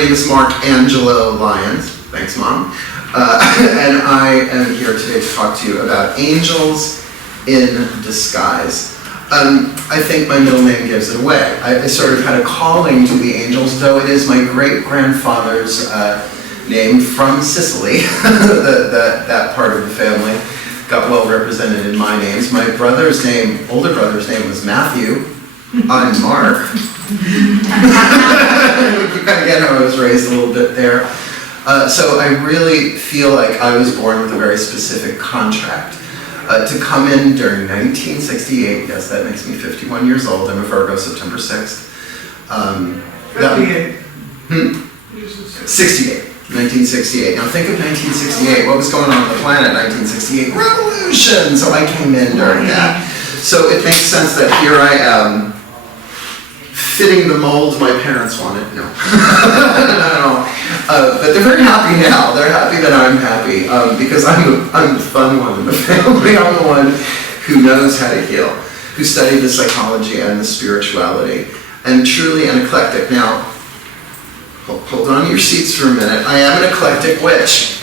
name is Angelo Lyons. Thanks, Mom. And I am here today to talk to you about angels in disguise. I think my middle name gives it away. I sort of had a calling to the angels, though it is my great-grandfather's name from Sicily. that part of the family got well represented in my names. My older brother's name was Matthew. I'm Mark. You kind of get how I was raised a little bit there. So I really feel like I was born with a very specific contract. To come in during 1968, yes, that makes me 51 years old. I'm a Virgo, September 6th. 58. 68. 1968. Now think of 1968. What was going on the planet? 1968 revolution. So I came in during that. So it makes sense that here I am, fitting the mold my parents wanted. No. No. But they're very happy now. They're happy that I'm happy because I'm the fun one in the family. I'm the one who knows how to heal, who studied the psychology and the spirituality, and truly an eclectic. Now, hold on to your seats for a minute. I am an eclectic witch.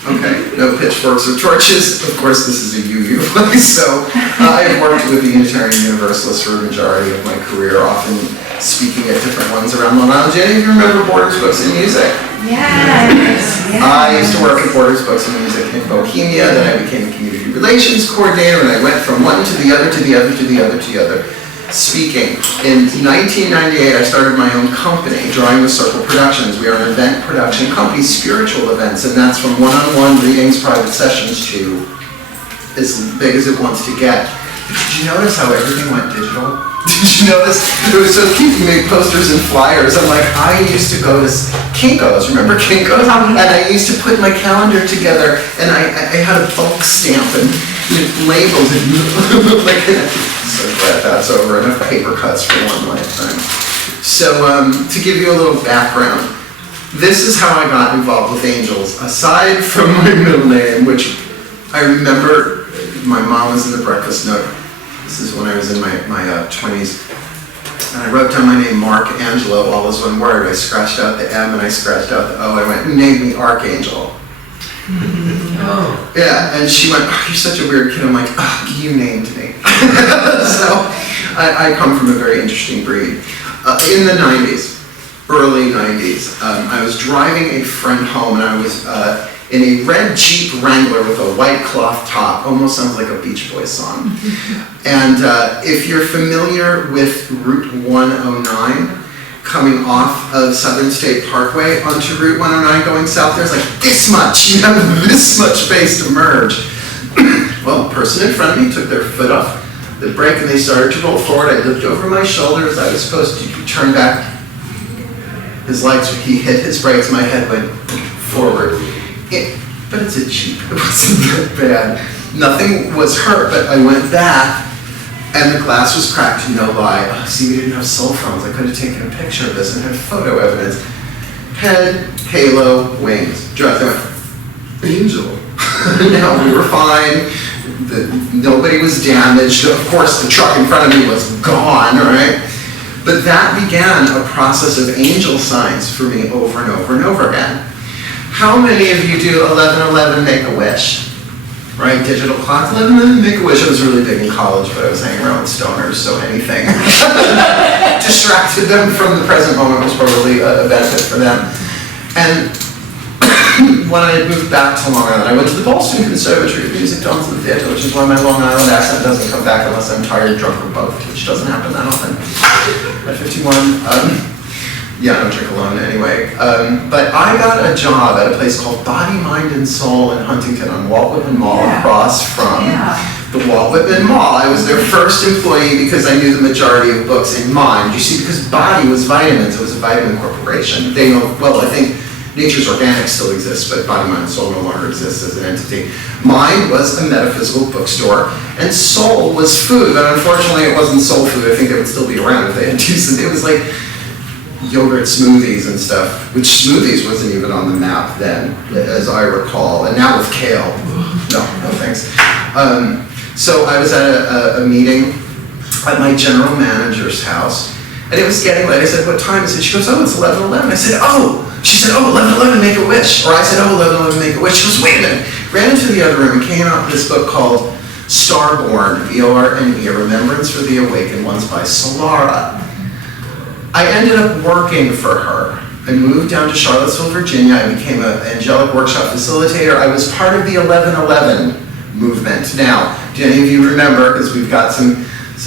Okay, no pitchforks or torches. Of course, this is a UU place. So I have worked with the Unitarian Universalists for a majority of my career, often speaking at different ones around Long Island. Do any of you remember Borders Books and Music? Yes. I used to work at Borders Books and Music in Bohemia. Then I became a community relations coordinator, and I went from one to the other, to the other, to the other, to the other. Speaking. In 1998, I started my own company, DrawingTheCircle Productions. We are an event production company, spiritual events, and that's from one-on-one readings, private sessions to as big as it wants to get. Did you notice how everything went digital? Did you notice? It was so cute. You made posters and flyers. I'm like, I used to go to Kinko's. Remember Kinko's? And I used to put my calendar together, and I had a bulk stamp and labels and like. So glad that's over. Enough paper cuts for one lifetime. So to give you a little background, this is how I got involved with angels. Aside from my middle name, which I remember my mom was in the breakfast nook. This is when I was in my 20s. And I wrote down my name, Angelo, all as one word. I scratched out the M and I scratched out the O. I went, name me Archangel. Oh. Yeah, and she went, oh, you're such a weird kid. I'm like, oh, you named me. So I come from a very interesting breed. In the 90s, early 90s, I was driving a friend home, and I was in a red Jeep Wrangler with a white cloth top. Almost sounds like a Beach Boys song. And if you're familiar with Route 109, coming off of Southern State Parkway onto Route 109 going south, there's like this much. You have this much space to merge. Well, the person in front of me took their foot off the brake and they started to roll forward. I looked over my shoulder as I was supposed to turn back. His lights, he hit his brakes, my head went forward. But it's a Jeep, it wasn't that bad. Nothing was hurt, but I went back and the glass was cracked, no lie. Oh, see, we didn't have cell phones. I could have taken a picture of this and had photo evidence. Head, halo, wings. Dress, angel. No, we were fine. Nobody was damaged. Of course, the truck in front of me was gone, right? But that began a process of angel signs for me over and over and over again. How many of you do 11:11 Make-A-Wish? Right, digital clocks, 11:11 Make-A-Wish. I was really big in college, but I was hanging around with stoners, so anything distracted them from the present moment was probably a benefit for them. And when I moved back to Long Island, I went to the Boston Conservatory of Music, Dance, and Theatre, which is why my Long Island accent doesn't come back unless I'm tired, drunk, or both, which doesn't happen that often. At 51, yeah, I don't drink alone anyway. But I got a job at a place called Body, Mind, and Soul in Huntington on Walt Whitman Mall, across from the Walt Whitman Mall. I was their first employee because I knew the majority of books in mind. You see, because Body was vitamins, it was a vitamin corporation. They know, well, I think Nature's Organic still exists, but Body, Mind, and Soul no longer exists as an entity. Mind was a metaphysical bookstore, and Soul was food, but unfortunately it wasn't soul food. I think it would still be around if they had used it. It was like yogurt smoothies and stuff, which smoothies wasn't even on the map then, as I recall, and now with kale. No thanks. So I was at a meeting at my general manager's house, And it was getting late. I said, what time is it? She goes, oh, it's 11:11. I said, oh. She said, oh, 11:11, make a wish. Or I said, oh, 11:11, make a wish. She goes, wait a minute. Ran into the other room and came out with this book called Starborn, VORNE, A Remembrance for the Awakened Ones by Solara. I ended up working for her. I moved down to Charlottesville, Virginia. I became an angelic workshop facilitator. I was part of the 11:11 movement. Now, do any of you remember, because we've got some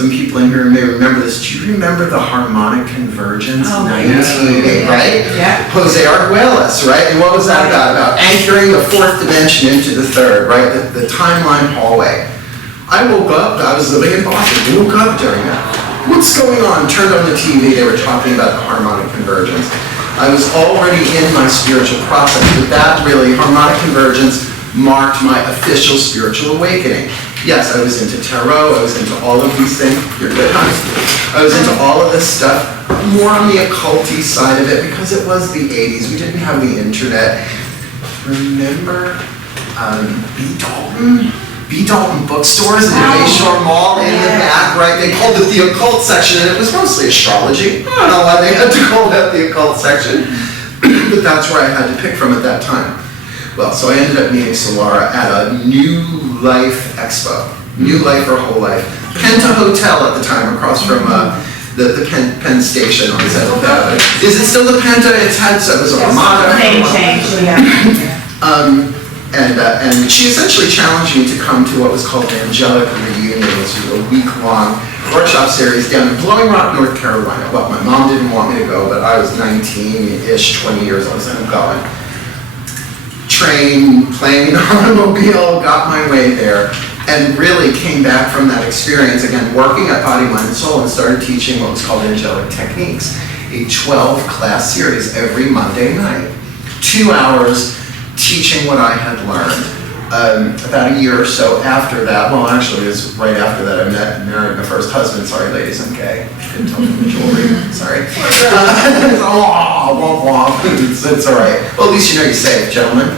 people in here who may remember this, do you remember the harmonic convergence, 1980, right? Yeah. Jose Arguelles, right? And what was that about? About anchoring the fourth dimension into the third, right? The timeline hallway. I woke up, I was living in Boston, woke up during that. What's going on? Turned on the TV, they were talking about the harmonic convergence. I was already in my spiritual process, but that really, harmonic convergence, marked my official spiritual awakening. Yes, I was into tarot, I was into all of these things. You're good, huh? I was into all of this stuff, more on the occulty side of it, because it was the 80s. We didn't have the internet. Remember B. Dalton bookstores in the Bayshore Mall in the back, right? They called it the occult section, and it was mostly astrology. I don't know why they had to call that the occult section, but that's where I had to pick from at that time. Well, so I ended up meeting Solara at a New Life Expo. New Life or Whole Life. Penta Hotel at the time, across from the Penn Station on Setauket Avenue. Is it still the Penta? It was a Ramada. Name change, yeah. And she essentially challenged me to come to what was called the Angelic Reunion, which was a week-long workshop series down in Blowing Rock, North Carolina. Well, my mom didn't want me to go, but I was 19-ish, 20 years old, so I'm going. Train, plane, automobile, got my way there, and really came back from that experience, again, working at Body, Mind, and Soul, and started teaching what was called Angelic Techniques, a 12-class series every Monday night. 2 hours teaching what I had learned. About a year or so after that, well, actually, it was right after that I met and married my first husband. Sorry, ladies, I'm gay. Couldn't tell from the jewelry. Sorry. Oh, womp womp. It's all right. Well, at least you know you're safe, gentlemen.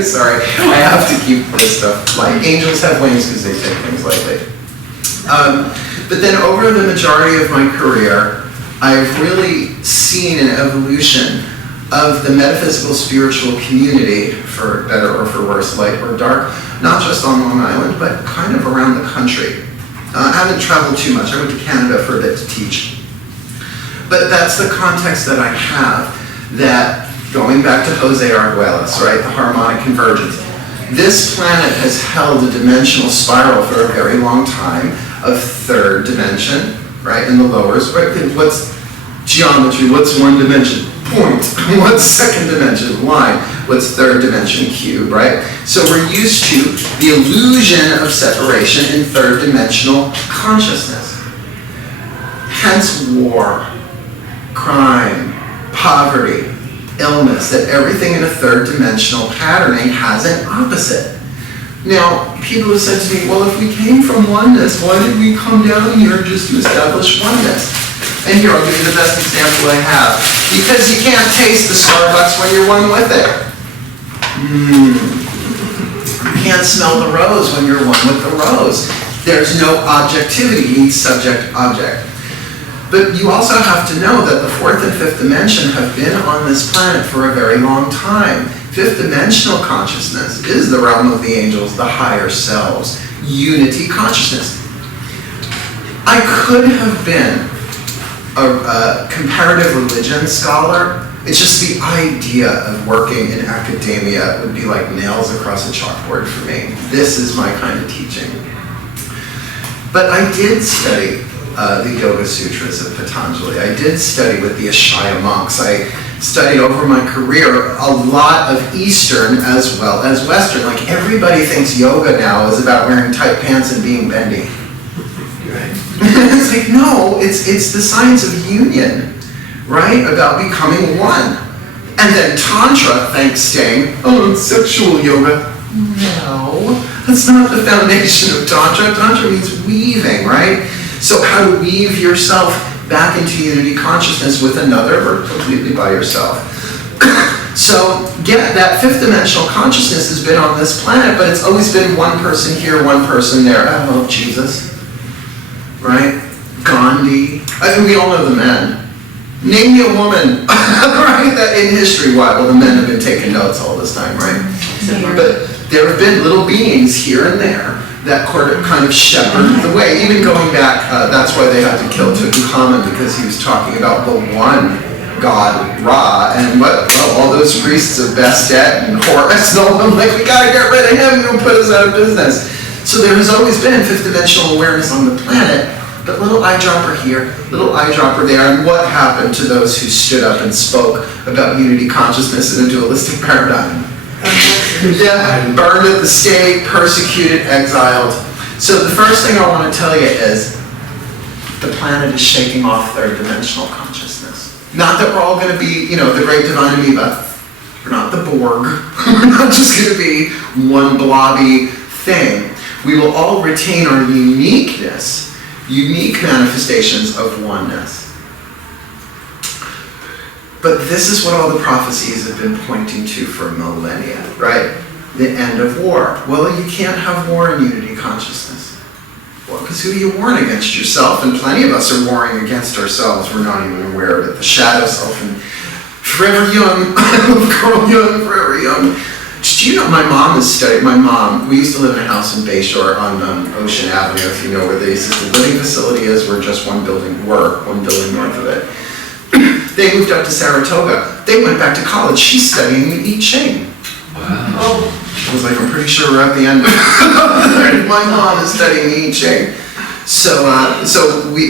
Sorry, I have to keep this stuff light. Angels have wings because they take things lightly. But then over the majority of my career, I've really seen an evolution of the metaphysical spiritual community, for better or for worse, light or dark, not just on Long Island, but kind of around the country. I haven't traveled too much. I went to Canada for a bit to teach. But that's the context that I have, that going back to Jose Arguelles, right, the harmonic convergence. This planet has held a dimensional spiral for a very long time of third dimension, right, in the lowers. Right? What's geometry? What's one dimension? Point. What's second dimension? Line. What's third dimension? Cube, right? So we're used to the illusion of separation in third dimensional consciousness. Hence war, crime, poverty, illness, that everything in a third dimensional patterning has an opposite. Now, people have said to me, well, if we came from oneness, why did we come down here just to establish oneness? And here, I'll give you the best example I have. Because you can't taste the Starbucks when you're one with it. You can't smell the rose when you're one with the rose. There's no objectivity. You need subject-object. But you also have to know that the fourth and fifth dimension have been on this planet for a very long time. Fifth dimensional consciousness is the realm of the angels, the higher selves, unity consciousness. I could have been a comparative religion scholar. It's just the idea of working in academia would be like nails across a chalkboard for me. This is my kind of teaching. But I did study the Yoga Sutras of Patanjali. I did study with the Ashaya monks. I studied over my career a lot of Eastern as well as Western. Like, everybody thinks yoga now is about wearing tight pants and being bendy. It's like, no, it's the science of union, right? About becoming one. And then Tantra, thanks Sting, oh, it's sexual yoga. No, that's not the foundation of Tantra. Tantra means weaving, right? So how to weave yourself back into unity consciousness with another or completely by yourself. So, that fifth dimensional consciousness has been on this planet, but it's always been one person here, one person there. I love Jesus. Right? Gandhi. I mean, we all know the men. Name me a woman, right, that in history, why? Well, the men have been taking notes all this time, right? But there have been little beings here and there that kind of shepherd the way. Even going back, that's why they had to kill Tutankhamun, because he was talking about the one god, Ra, and what? Well, all those priests of Bastet and Horus, and all of them, like, we gotta get rid of him, he'll put us out of business. So there has always been fifth dimensional awareness on the planet, but little eyedropper here, little eyedropper there, and what happened to those who stood up and spoke about unity consciousness in a dualistic paradigm? Yeah, burned at the stake, persecuted, exiled. So the first thing I want to tell you is the planet is shaking off third dimensional consciousness. Not that we're all going to be, the great divine amoeba. We're not the Borg. We're not just going to be one blobby thing. We will all retain our uniqueness, unique manifestations of oneness. But this is what all the prophecies have been pointing to for millennia, right? The end of war. Well, you can't have war in unity consciousness. Well, because who are you warring against? Yourself, and plenty of us are warring against ourselves. We're not even aware of it. The shadow self, and forever young, Carl Jung, forever young. Do you know my mom is studying? My mom, we used to live in a house in Bayshore on Ocean Avenue, if you know where the assisted living facility is. We're just one building north of it. They moved up to Saratoga. They went back to college. She's studying the I Ching. Wow. I was like, I'm pretty sure we're at the end. My mom is studying the I Ching.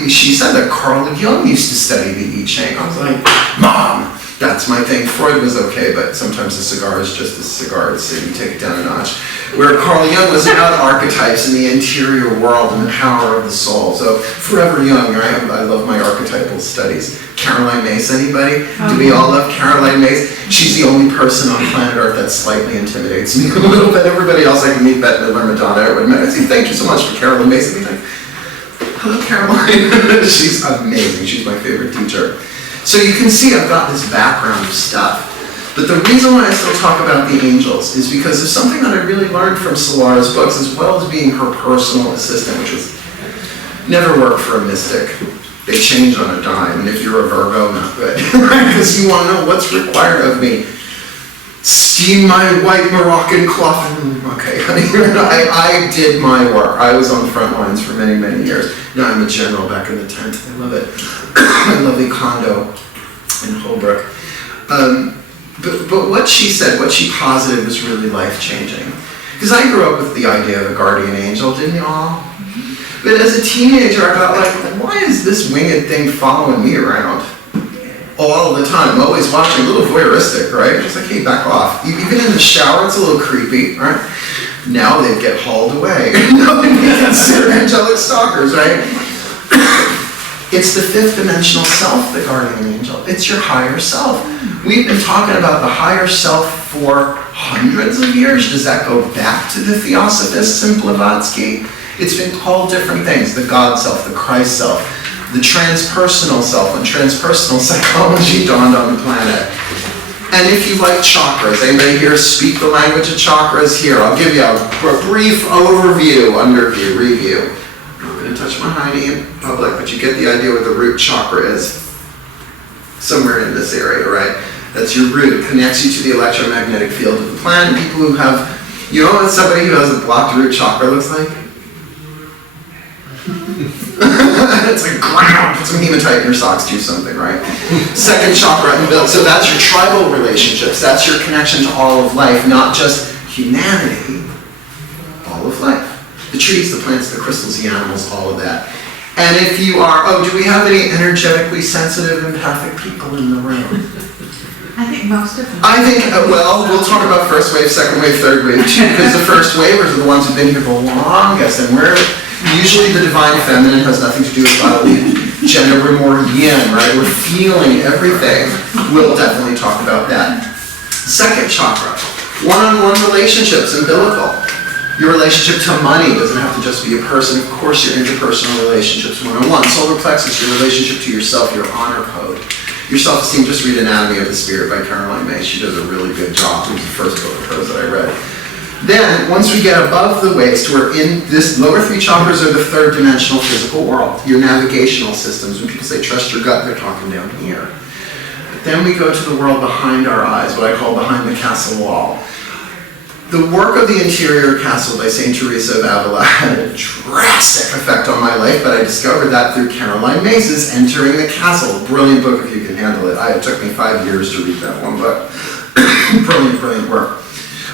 She said that Carl Jung used to study the I Ching. I was like, Mom, that's my thing. Freud was okay, but sometimes a cigar is just a cigar, so you take it down a notch. Where Carl Jung was about archetypes in the interior world and the power of the soul. So forever young, I love my archetypal studies. Caroline Myss, anybody? Do we all love Caroline Myss? She's the only person on planet Earth that slightly intimidates me a little bit. Everybody else, I can meet Bette Midler, Madonna, I say thank you so much for Caroline Myss. I'd be like, hello Caroline. She's amazing. She's my favorite teacher. So you can see I've got this background of stuff. But the reason why I still talk about the angels is because of something that I really learned from Solara's books, as well as being her personal assistant, which was never worked for a mystic. They change on a dime, and if you're a Virgo, not good, right? Because you want to know what's required of me. Steam my white Moroccan cloth. Okay, honey, I did my work. I was on the front lines for many, many years. Now I'm a general back in the tent. I love it. I love the condo in Holbrook. But what she said, what she posited was really life-changing. Because I grew up with the idea of a guardian angel, didn't you all? But as a teenager, I got like, why is this winged thing following me around all the time? Always watching, a little voyeuristic, right? Just like, hey, back off. Even in the shower, it's a little creepy, right? Now they get hauled away. Now they consider angelic stalkers, right? It's the fifth dimensional self, the guardian angel. It's your higher self. We've been talking about the higher self for hundreds of years. Does that go back to the Theosophists and Blavatsky? It's been called different things. The God self, the Christ self, the transpersonal self, when transpersonal psychology dawned on the planet. And if you like chakras, anybody here speak the language of chakras? Here, I'll give you a brief overview, review. I'm not going to touch my hiney in public, but you get the idea what the root chakra is. Somewhere in this area, right? That's your root. It connects you to the electromagnetic field of the planet. People who have, you know what somebody who has a blocked root chakra looks like? It's like ground. Put some hematite in your socks, do something, right? Second chakra, so that's your tribal relationships. That's your connection to all of life, not just humanity, all of life. The trees, the plants, the crystals, the animals, all of that. And if you are, do we have any energetically sensitive, empathic people in the room? I think most of them. I think, we'll talk about first wave, second wave, third wave, too, because the first wavers are the ones who've been here the longest, and we're usually the divine feminine has nothing to do with bodily gender. We're more yin, right? We're feeling everything. We'll definitely talk about that. Second chakra, one-on-one relationships, umbilical. Your relationship to money doesn't have to just be a person. Of course, your interpersonal relationships, one-on-one. Solar plexus, your relationship to yourself, your honor code. Your self-esteem, just read Anatomy of the Spirit by Caroline Myss. She does a really good job. It was the first book of hers that I read. Then, once we get above the waist, we're in this lower three chakras are the third dimensional physical world, your navigational systems. When people say trust your gut, they're talking down here. But then we go to the world behind our eyes, what I call behind the castle wall. The work of the interior castle by St. Teresa of Avila had a drastic effect on my life, but I discovered that through Caroline Mace's Entering the Castle. Brilliant book if you can handle it. It took me 5 years to read that one book. Brilliant, brilliant work.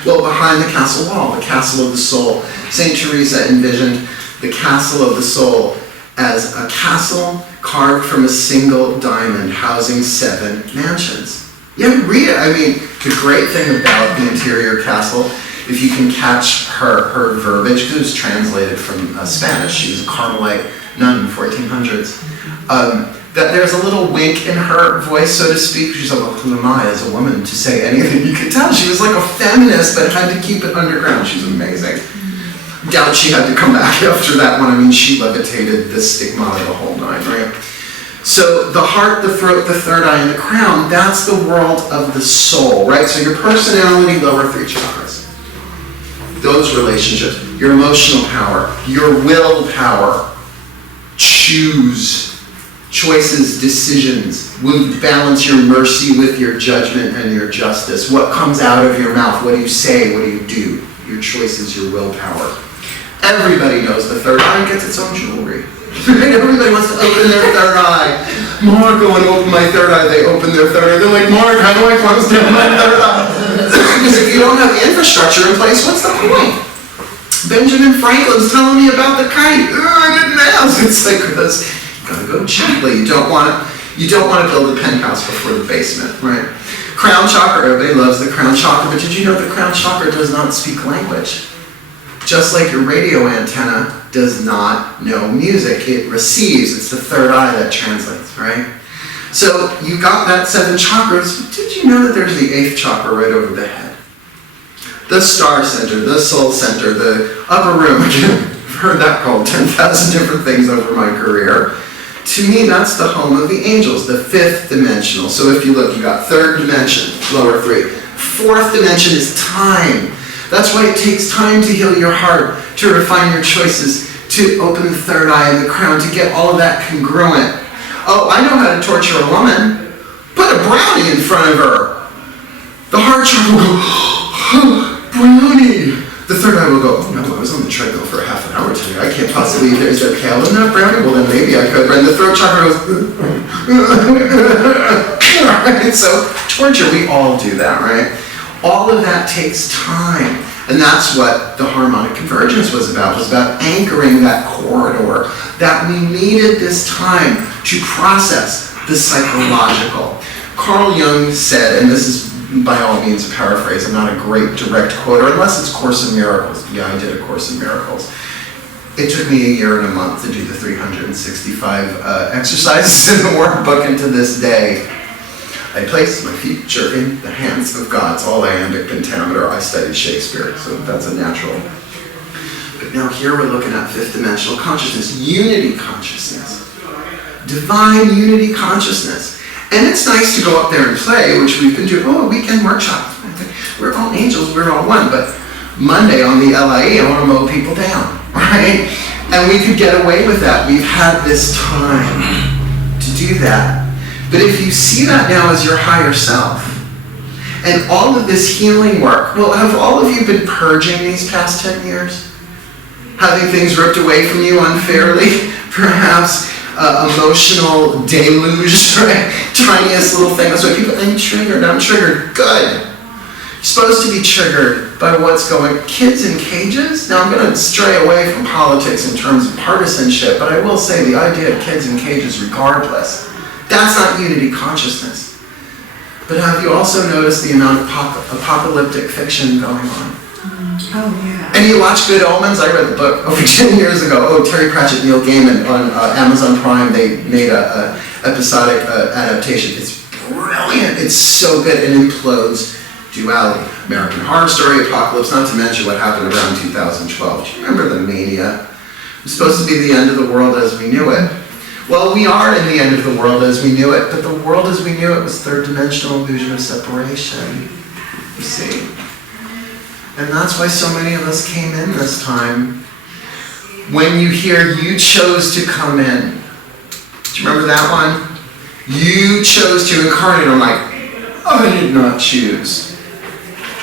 Well, behind the castle wall, the castle of the soul, St. Teresa envisioned the castle of the soul as a castle carved from a single diamond housing 7 mansions. You have to read it. I mean, the great thing about the interior castle, if you can catch her verbiage, because it was translated from Spanish, she was a Carmelite nun in the 1400s, that there's a little wink in her voice, so to speak. She's like, well, who am I as a woman to say anything? You could tell she was like a feminist, but had to keep it underground. She's amazing. Doubt she had to come back after that one. I mean, she levitated the stigmata, the whole nine, right? So the heart, the throat, the third eye, and the crown, that's the world of the soul, right? So your personality, lower three chakras. Those relationships, your emotional power, your willpower, choose. Choices, decisions, will you balance your mercy with your judgment and your justice? What comes out of your mouth? What do you say? What do you do? Your choices, your willpower. Everybody knows the third eye gets its own jewelry. Everybody wants to open their third eye. Mark, I want to open my third eye. They open their third eye. They're like, Mark, how do I close down my third eye? Because if you don't have the infrastructure in place, what's the point? Benjamin Franklin's telling me about the kite. I didn't ask. It's like this. Gotta go gently. You don't want to build a penthouse before the basement, right? Crown chakra, everybody loves the crown chakra, but did you know the crown chakra does not speak language? Just like your radio antenna does not know music, it receives. It's the third eye that translates, right? So you got that 7 chakras, but did you know that there's the 8th chakra right over the head? The star center, the soul center, the upper room. I've heard that called 10,000 different things over my career. To me, that's the home of the angels, the 5th dimensional. So if you look, you got 3rd dimension, lower 3. 4th dimension is time. That's why it takes time to heal your heart, to refine your choices, to open the third eye and the crown, to get all of that congruent. Oh, I know how to torture a woman. Put a brownie in front of her. The heart chakra will go, oh, brownie. The third eye will go, oh no, I was on the treadmill for half an hour today. I can't possibly eat. Is there kale in that brownie? Well, then maybe I could. And the throat chakra goes, right? So torture, we all do that, right? All of that takes time. And that's what the harmonic convergence was about anchoring that corridor, that we needed this time to process the psychological. Carl Jung said, and this is by all means a paraphrase, I'm not a great direct quoter, unless it's Course in Miracles. Yeah, I did a Course in Miracles. It took me a year and a month to do the 365 exercises in the workbook, and to this day, I place my future in the hands of God. It's all iambic pentameter. I studied Shakespeare, so that's a natural. But now here we're looking at 5th dimensional consciousness, unity consciousness, divine unity consciousness. And it's nice to go up there and play, which we've been doing. Oh, a weekend workshop. We're all angels, we're all one. But Monday on the LIE, I want to mow people down, right? And we could get away with that. We've had this time to do that. But if you see that now as your higher self, and all of this healing work, well, have all of you been purging these past 10 years? Having things ripped away from you unfairly? Perhaps emotional deluge, right? Tiniest little thing. That's why people, I'm triggered. Good. You're supposed to be triggered by what's going. Kids in cages? Now I'm going to stray away from politics in terms of partisanship, but I will say the idea of kids in cages regardless, that's not unity consciousness. But have you also noticed the amount of apocalyptic fiction going on? Oh, yeah. And you watch Good Omens? I read the book over 10 years ago. Oh, Terry Pratchett, Neil Gaiman on Amazon Prime. They made a episodic adaptation. It's brilliant. It's so good. It implodes duality. American Horror Story, Apocalypse, not to mention what happened around 2012. Do you remember the mania? It was supposed to be the end of the world as we knew it. Well, we are in the end of the world as we knew it, but the world as we knew it was third dimensional illusion of separation. You see? And that's why so many of us came in this time. When you hear you chose to come in, do you remember that one? You chose to incarnate. I'm like, I did not choose.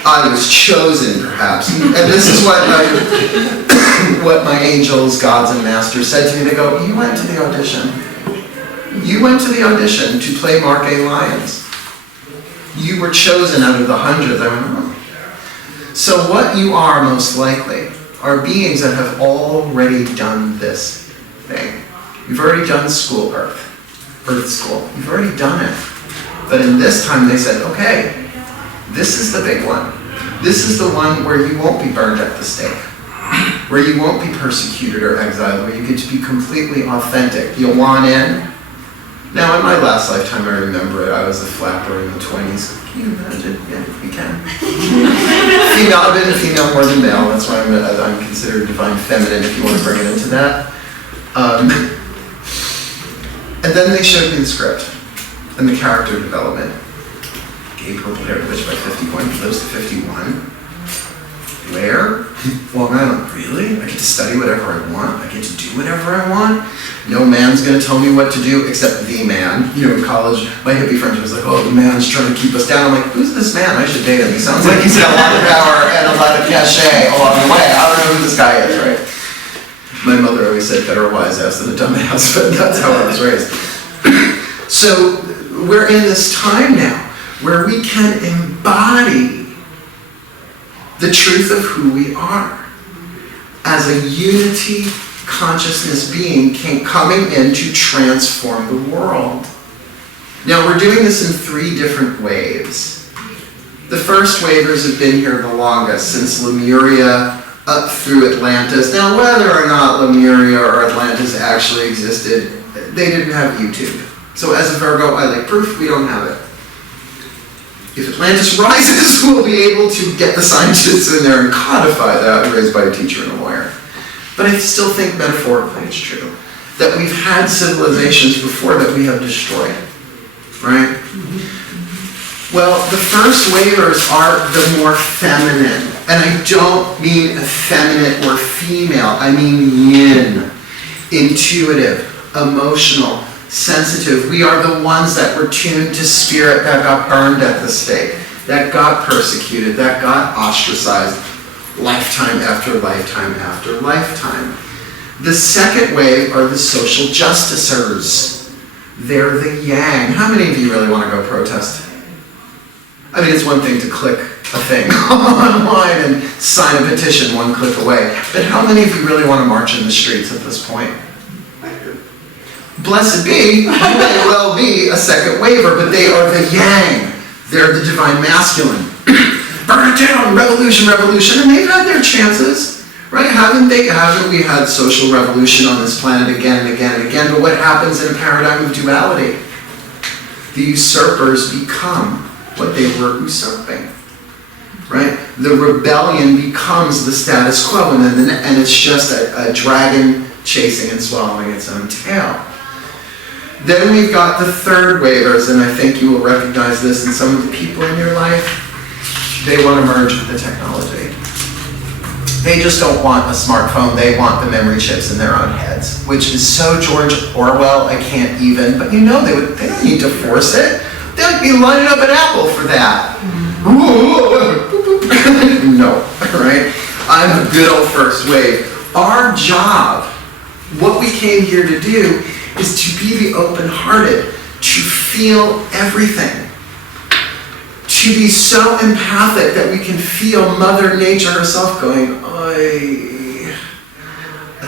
I was chosen, perhaps. And this is what my angels, gods, and masters said to me. They go, you went to the audition. You went to the audition to play Mark A. Lyons. You were chosen out of the hundreds. I went, oh. So what you are most likely are beings that have already done this thing. You've already done school, Earth school. You've already done it. But in this time they said, okay, this is the big one. This is the one where you won't be burned at the stake, where you won't be persecuted or exiled, where you get to be completely authentic. You'll want in. Now, in my last lifetime, I remember it. I was a flapper in the 20s. Can you imagine? Yeah, you can. Female, I've been a female more than male. That's why I'm considered divine feminine, if you want to bring it into that. And then they showed me the script and the character development. Gay purple-haired bitch by 50 points, lives to 51. Where? Long Island. Really? I get to study whatever I want. I get to do whatever I want. No man's going to tell me what to do except the man. You know, in college, my hippie friend was like, oh, the man's trying to keep us down. I'm like, who's this man? I should date him. He sounds like he's got a lot of power and a lot of cachet along the way. I don't know who this guy is, right? My mother always said better a wise ass than a dumb ass, but that's how I was raised. So we're in this time now where we can embody the truth of who we are as a unity consciousness being coming in to transform the world. Now we're doing this in 3 different waves. The first wavers have been here the longest, since Lemuria up through Atlantis. Now whether or not Lemuria or Atlantis actually existed, they didn't have YouTube. So as a Virgo, I like proof, we don't have it. If Atlantis rises, we'll be able to get the scientists in there and codify that, raised by a teacher and a lawyer. But I still think metaphorically it's true, that we've had civilizations before that we have destroyed, right? Well, the first wavers are the more feminine. And I don't mean effeminate or female, I mean yin, intuitive, emotional, sensitive. We are the ones that were tuned to spirit that got burned at the stake, that got persecuted, that got ostracized lifetime after lifetime after lifetime. The second wave are the social justicers. They're the yang. How many of you really want to go protest? I mean, it's one thing to click a thing online and sign a petition one click away, but how many of you really want to march in the streets at this point? Blessed be, you may well be a second waver, but they are the yang. They're the divine masculine. Burn it down, revolution, revolution, and they've had their chances, right? Haven't we had social revolution on this planet again and again and again? But what happens in a paradigm of duality? The usurpers become what they were usurping, right? The rebellion becomes the status quo, and it's just a dragon chasing and swallowing its own tail. Then we've got the third wavers, and I think you will recognize this in some of the people in your life. They want to merge with the technology. They just don't want a smartphone, they want the memory chips in their own heads, which is so George Orwell, I can't even, but you know, they don't need to force it. They'd be lining up an Apple for that. No, right? I'm a good old first wave. Our job, what we came here to do, is to be the open-hearted, to feel everything. To be so empathic that we can feel Mother Nature herself going, oi,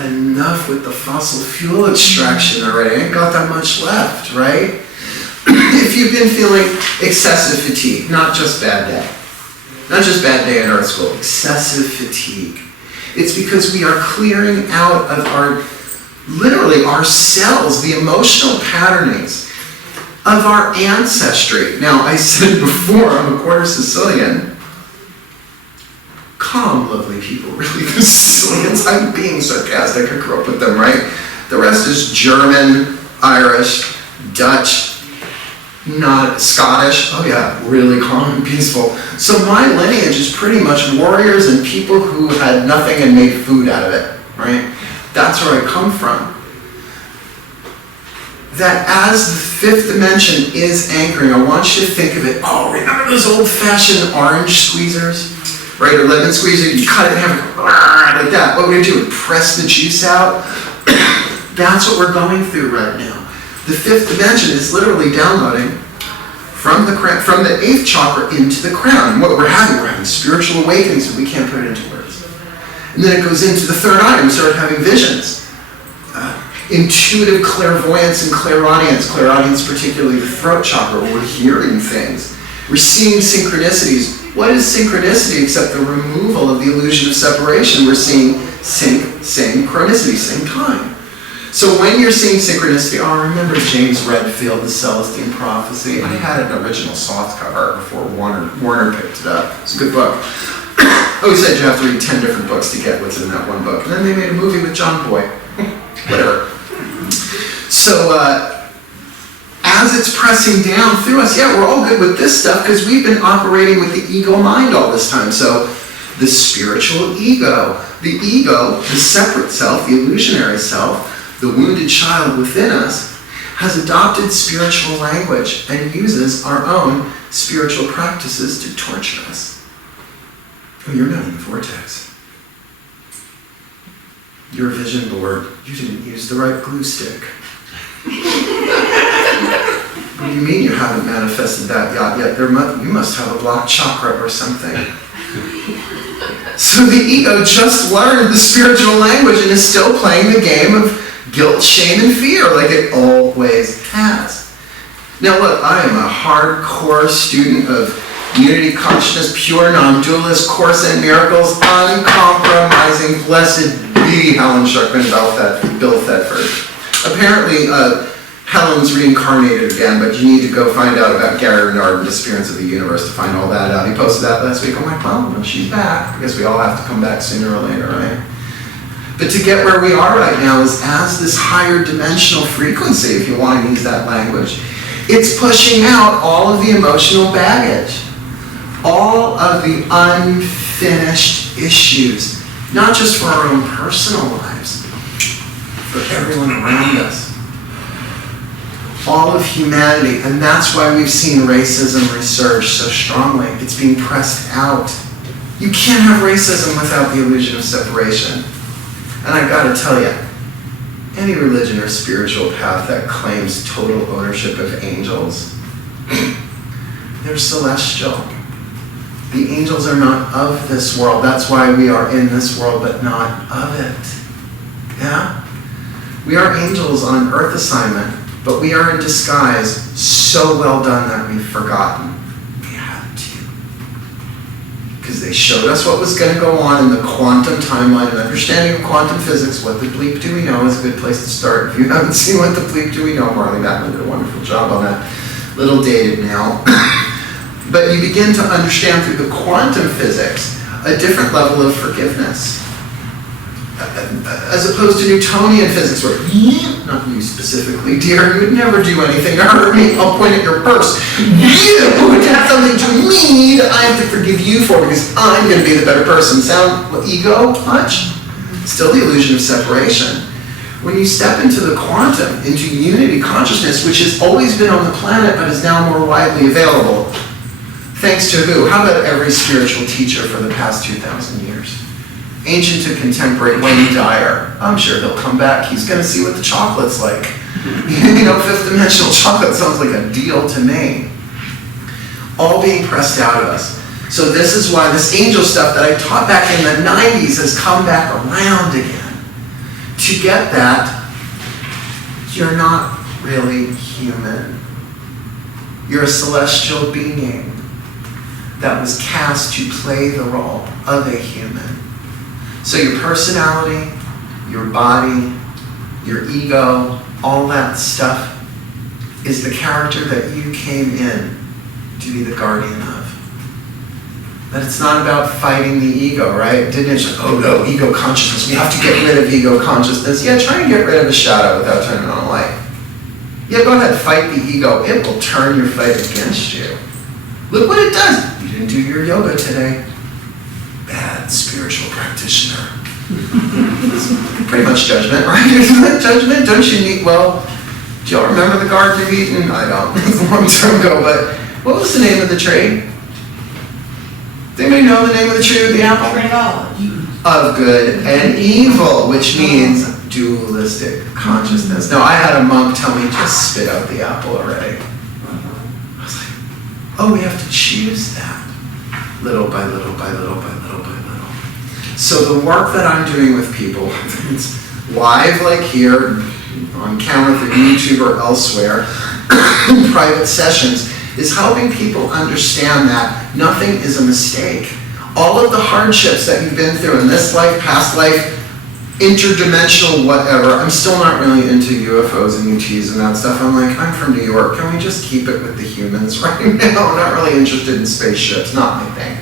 enough with the fossil fuel extraction already. I ain't got that much left, right? If you've been feeling excessive fatigue, not just bad day. Not just bad day in art school, excessive fatigue. It's because we are clearing out of literally our cells, the emotional patternings of our ancestry. Now, I said before, I'm a quarter Sicilian. Calm, lovely people, really, the Sicilians. I'm being sarcastic, I grew up with them, right? The rest is German, Irish, Dutch, Not Scottish, oh yeah, really calm and peaceful. So my lineage is pretty much warriors and people who had nothing and made food out of it, right? That's where I come from. That as the fifth dimension is anchoring, I want you to think of it, oh, remember those old-fashioned orange squeezers? Right, or lemon squeezer, you cut it and have it like that. What we're gonna do is press the juice out. That's what we're going through right now. The fifth dimension is literally downloading from the eighth chakra into the crown. And what we're having spiritual awakenings, and we can't put it into words. And then it goes into the third eye, and we start having visions. Intuitive clairvoyance and clairaudience. Clairaudience, particularly the throat chakra, where we're hearing things. We're seeing synchronicities. What is synchronicity except the removal of the illusion of separation? We're seeing synchronicity, same time. So when you're seeing synchronicity, oh, remember James Redfield, The Celestine Prophecy? I had an original soft cover before Warner picked it up. It's a good book. I always said you have to read 10 different books to get what's in that one book. And then they made a movie with John Boy. Whatever. So, as it's pressing down through us, yeah, we're all good with this stuff because we've been operating with the ego mind all this time. So, the spiritual ego, the separate self, the illusionary self, the wounded child within us, has adopted spiritual language and uses our own spiritual practices to torture us. Oh, you're not in the vortex. Your vision board, you didn't use the right glue stick. What do you mean you haven't manifested that yet? You must have a blocked chakra or something. So the ego just learned the spiritual language and is still playing the game of guilt, shame, and fear like it always has. Now look, I am a hardcore student of unity consciousness, pure non-dualist, Course in Miracles, uncompromising, blessed be Helen Schuckman, Bill Thetford. Apparently, Helen's reincarnated again, but you need to go find out about Gary Renard and Disappearance of the Universe to find all that out. He posted that last week. I'm like, well, she's back. I guess we all have to come back sooner or later, right? But to get where we are right now is as this higher dimensional frequency, if you want to use that language, it's pushing out all of the emotional baggage, all of the unfinished issues, not just for our own personal lives, for everyone around us. All of humanity, and that's why we've seen racism resurge so strongly. It's being pressed out. You can't have racism without the illusion of separation. And I've got to tell you, any religion or spiritual path that claims total ownership of angels, they're celestial. The angels are not of this world. That's why we are in this world, but not of it. Yeah? We are angels on an earth assignment, but we are in disguise so well done that we've forgotten. We had to. Because they showed us what was going to go on in the quantum timeline and understanding of quantum physics. What the bleep do we know is a good place to start. If you haven't seen What the Bleep Do We Know, Marley Batman did a wonderful job on that. A little dated now. But you begin to understand through the quantum physics a different level of forgiveness. As opposed to Newtonian physics, where, not you specifically, dear, you would never do anything to hurt me. I'll point at your purse. You would have something to me that I have to forgive you for because I'm going to be the better person. Sound ego much? Still the illusion of separation. When you step into the quantum, into unity consciousness, which has always been on the planet but is now more widely available, thanks to who? How about every spiritual teacher for the past 2,000 years? Ancient to contemporary, Wayne Dyer. I'm sure he'll come back. He's going to see what the chocolate's like. Fifth dimensional chocolate sounds like a deal to me. All being pressed out of us. So this is why this angel stuff that I taught back in the 90s has come back around again. To get that, you're not really human. You're a celestial being that was cast to play the role of a human. So your personality, your body, your ego, all that stuff is the character that you came in to be the guardian of. That it's not about fighting the ego, right? Didn't it? Oh no, ego consciousness. We have to get rid of ego consciousness. Yeah, try and get rid of a shadow without turning on a light. Yeah, go ahead, fight the ego. It will turn your fight against you. Look what it does. You didn't do your yoga today. Bad spiritual practitioner. Pretty much judgment, right? Isn't that judgment? Don't you need, well, do y'all remember the Garden of Eden? I don't. It's a long time ago, but what was the name of the tree? Does anybody know the name of the tree with the apple? Of good and evil, which means dualistic consciousness. Now, I had a monk tell me, just spit out the apple already. I was like, oh, we have to choose that. Little by little by little by little by little. So the work that I'm doing with people, it's live like here, on camera through YouTube or elsewhere, private sessions, is helping people understand that nothing is a mistake. All of the hardships that you've been through in this life, past life, interdimensional whatever, I'm still not really into UFOs and ETs and that stuff. I'm like, I'm from New York, can we just keep it with the humans right now? I'm not really interested in spaceships, not my thing.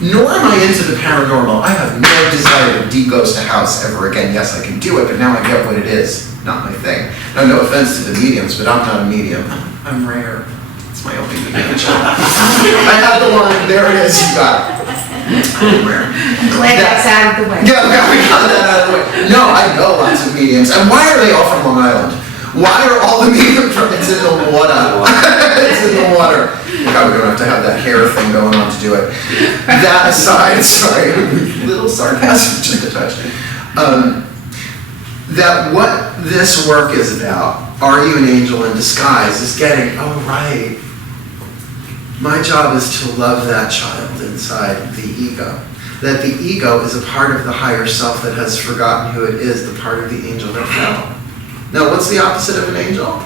Nor am I into the paranormal. I have no desire to de-ghost a house ever again. Yes, I can do it, but now I get what it is. Not my thing. Now, no offense to the mediums, but I'm not a medium. I'm rare. It's my only medium. I have the one. There it is. You got it. I'm rare. I'm glad that's out of the way. Yeah, we got that out of the way. No, I know lots of mediums. And why are they all from Long Island? Why are all the mediums from? It's in the water. It's in the water. God, we don't have to have that hair thing going on to do it. That aside, sorry, little sarcasm, just a touch. That what this work is about, are you an angel in disguise, is getting, oh right, my job is to love that child inside the ego. That the ego is a part of the higher self that has forgotten who it is, the part of the angel that fell. Now, what's the opposite of an angel?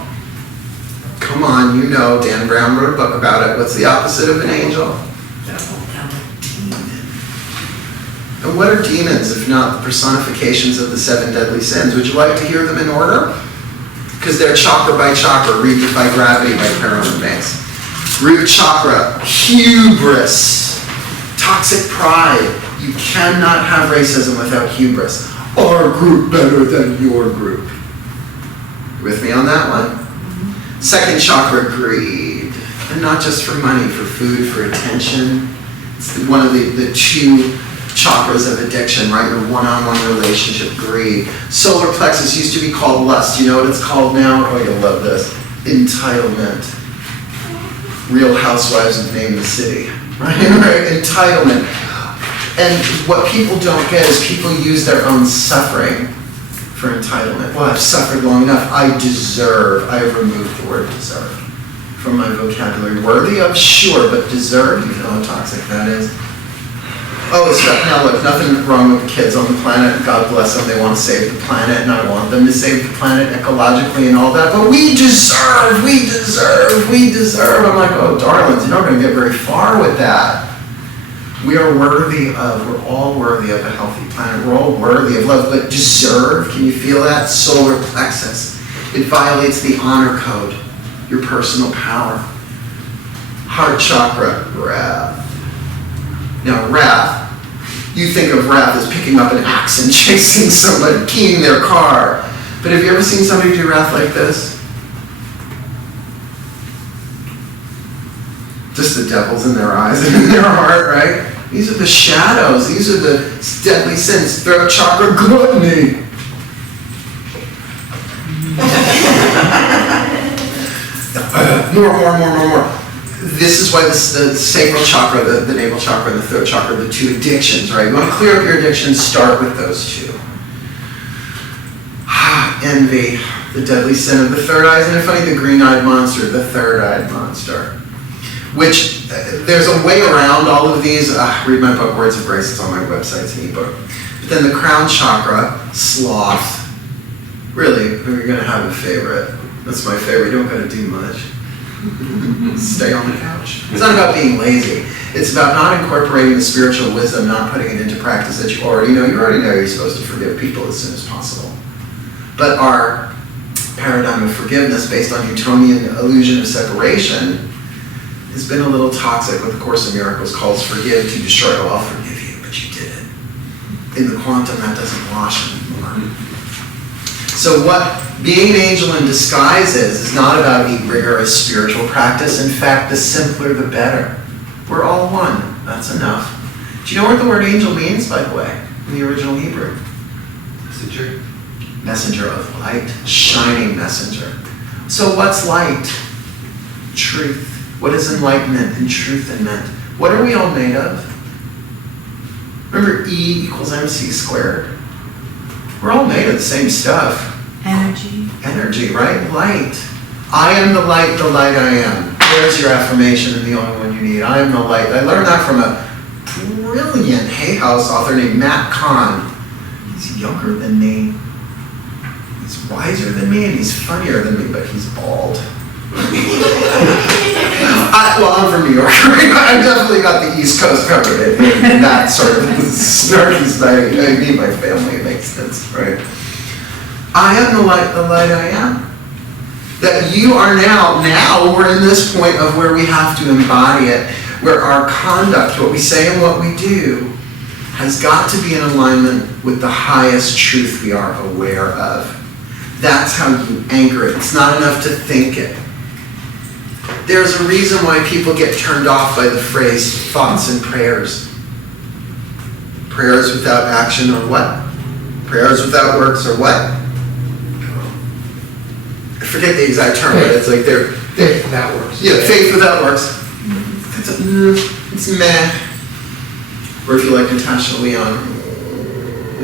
Come on, you know, Dan Brown wrote a book about it. What's the opposite of an angel? And what are demons if not the personifications of the 7 deadly sins? Would you like to hear them in order? Because they're chakra by chakra, Root by Gravity by Carolyn Banks. Root chakra, hubris, toxic pride. You cannot have racism without hubris. Our group better than your group. With me on that one? Second chakra, greed. And not just for money, for food, for attention. It's one of the 2 chakras of addiction, right? Your one-on-one relationship, greed. Solar plexus used to be called lust. You know what it's called now? Oh, you'll love this. Entitlement. Real Housewives of Name the City. Right? Entitlement. And what people don't get is people use their own suffering for entitlement. Well, I've suffered long enough. I deserve. I have removed the word deserve from my vocabulary. Worthy of, sure, but deserve, you know how toxic that is. Oh, it's now look, nothing wrong with the kids on the planet. God bless them. They want to save the planet, and I want them to save the planet ecologically and all that. But we deserve. I'm like, oh, darlings, you're not going to get very far with that. We are worthy of, we're all worthy of a healthy planet. We're all worthy of love, but deserve, can you feel that? Solar plexus. It violates the honor code, your personal power. Heart chakra, wrath. Now, wrath, you think of wrath as picking up an axe and chasing somebody, keying their car. But have you ever seen somebody do wrath like this? Just the devils in their eyes and in their heart, right? These are the shadows. These are the deadly sins. Throat chakra, gluttony. More. This is why the sacral chakra, the navel chakra, and the throat chakra are the 2 addictions, right? You want to clear up your addictions, start with those 2. Envy, the deadly sin of the third eye. Isn't it funny? The green-eyed monster, the third-eyed monster. Which, there's a way around all of these. Read my book, Words of Grace. It's on my website. It's an ebook. But then the crown chakra, sloth. Really, we're going to have a favorite. That's my favorite. You don't got to do much. Stay on the couch. It's not about being lazy. It's about not incorporating the spiritual wisdom, not putting it into practice that you already know. You already know you're supposed to forgive people as soon as possible. But our paradigm of forgiveness based on Newtonian illusion of separation has been a little toxic. What the Course in Miracles calls forgive to destroy. Oh, I'll forgive you, but you did it. In the quantum, that doesn't wash anymore. So what being an angel in disguise is not about a rigorous spiritual practice. In fact, the simpler the better. We're all one. That's enough. Do you know what the word angel means, by the way, in the original Hebrew? Messenger. Messenger of light, shining messenger. So what's light? Truth. What is enlightenment and truth and meant? What are we all made of? Remember E equals MC squared? We're all made of the same stuff. Energy. Energy, right? Light. I am the light I am. There's your affirmation and the only one you need. I am the light. I learned that from a brilliant Hay House author named Matt Kahn. He's younger than me. He's wiser than me and he's funnier than me, but he's bald. I'm from New York. I definitely got the East Coast covered in that sort of snarky style. I mean, my family, it makes sense, right? I am the light I am. That you are now we're in this point of where we have to embody it, where our conduct, what we say and what we do, has got to be in alignment with the highest truth we are aware of. That's how you anchor it. It's not enough to think it. There's a reason why people get turned off by the phrase thoughts and prayers. Prayers without action or what? Prayers without works or what? I forget the exact term, but it's like they're... Faith without works. Yeah, faith without works. It's meh. Or if you like Natasha Lyons,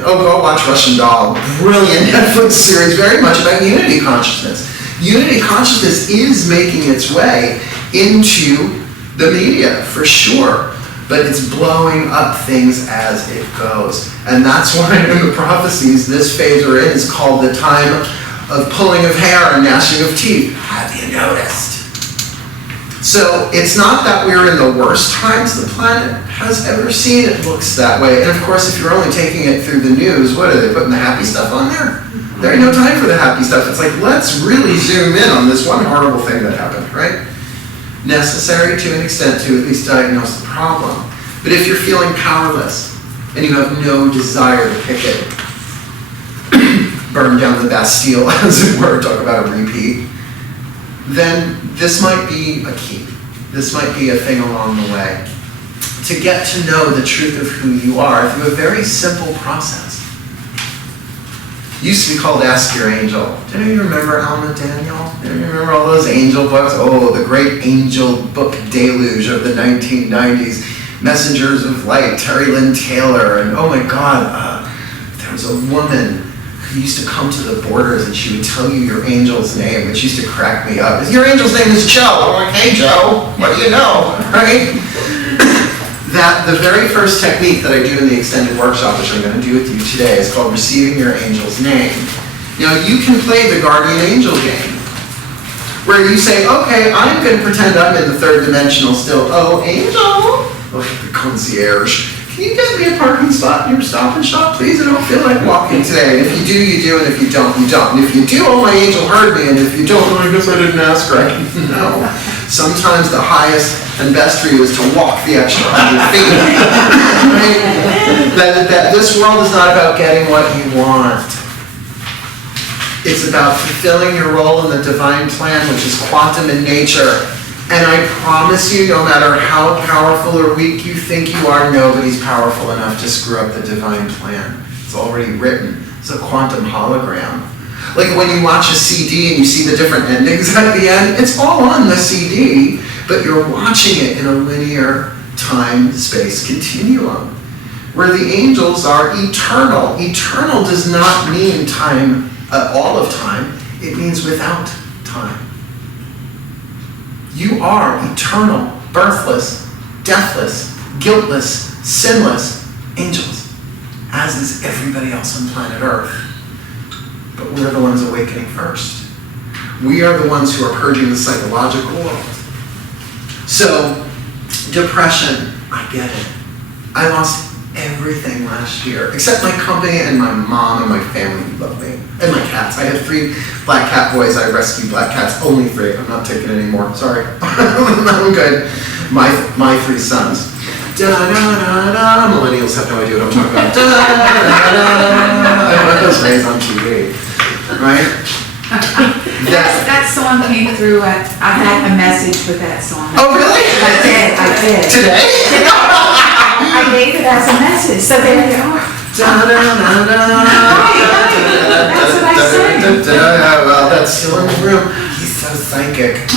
go watch Russian Doll. Brilliant Netflix series, very much about unity consciousness. Unity consciousness is making its way into the media, for sure. But it's blowing up things as it goes. And that's why in the prophecies, this phase we're in is called the time of pulling of hair and gnashing of teeth. Have you noticed? So it's not that we're in the worst times the planet has ever seen. It looks that way. And of course, if you're only taking it through the news, what are they putting the happy stuff on there? There ain't no time for the happy stuff. It's like, let's really zoom in on this one horrible thing that happened, right? Necessary to an extent to at least diagnose the problem. But if you're feeling powerless and you have no desire to pick it, burn down the Bastille, as it were, talk about a repeat, then this might be a key. This might be a thing along the way. To get to know the truth of who you are through a very simple process. Used to be called Ask Your Angel. Do you remember Alma Daniel? Do you remember all those angel books? Oh, the great angel book deluge of the 1990s. Messengers of Light, Terry Lynn Taylor, and oh my God, there was a woman who used to come to the borders and she would tell you your angel's name, which used to crack me up. Your angel's name is Joe. I'm like, hey Joe, what do you know, right? That the very first technique that I do in the extended workshop, which I'm going to do with you today, is called receiving your angel's name. Now you can play the guardian angel game, where you say, okay, I'm going to pretend I'm in the third dimensional still. Oh, angel, oh, the concierge. Can you get me a parking spot in your Stop and Shop, please? I don't feel like walking today. And if you do, you do, and if you don't, you don't. And if you do, oh, my angel heard me, and if you don't, oh, I guess I didn't ask right. No. Sometimes the highest and best for you is to walk the extra 100 feet. Right? That this world is not about getting what you want. It's about fulfilling your role in the divine plan, which is quantum in nature. And I promise you, no matter how powerful or weak you think you are, nobody's powerful enough to screw up the divine plan. It's already written. It's a quantum hologram. Like when you watch a CD and you see the different endings at the end, it's all on the CD, but you're watching it in a linear time-space continuum, where the angels are eternal. Eternal does not mean time, all of time. It means without time. You are eternal, birthless, deathless, guiltless, sinless angels, as is everybody else on planet Earth. But we're the ones awakening first. We are the ones who are purging the psychological world. So, depression, I get it. I lost everything last year, except my company and my mom and my family who love me. And my cats. I have 3 black cat boys. I rescued black cats, only 3. I'm not taking it anymore, sorry. I'm good. My 3 sons. Da-da-da-da. Millennials have no idea what I'm talking about. Da-da-da-da. I was raised on TV. right? That song came through, I had a message with that song. Oh, really? I did. Today? I gave it as a message, so there you are. That's what I said. Well, that's still in the room. He's so psychic. Do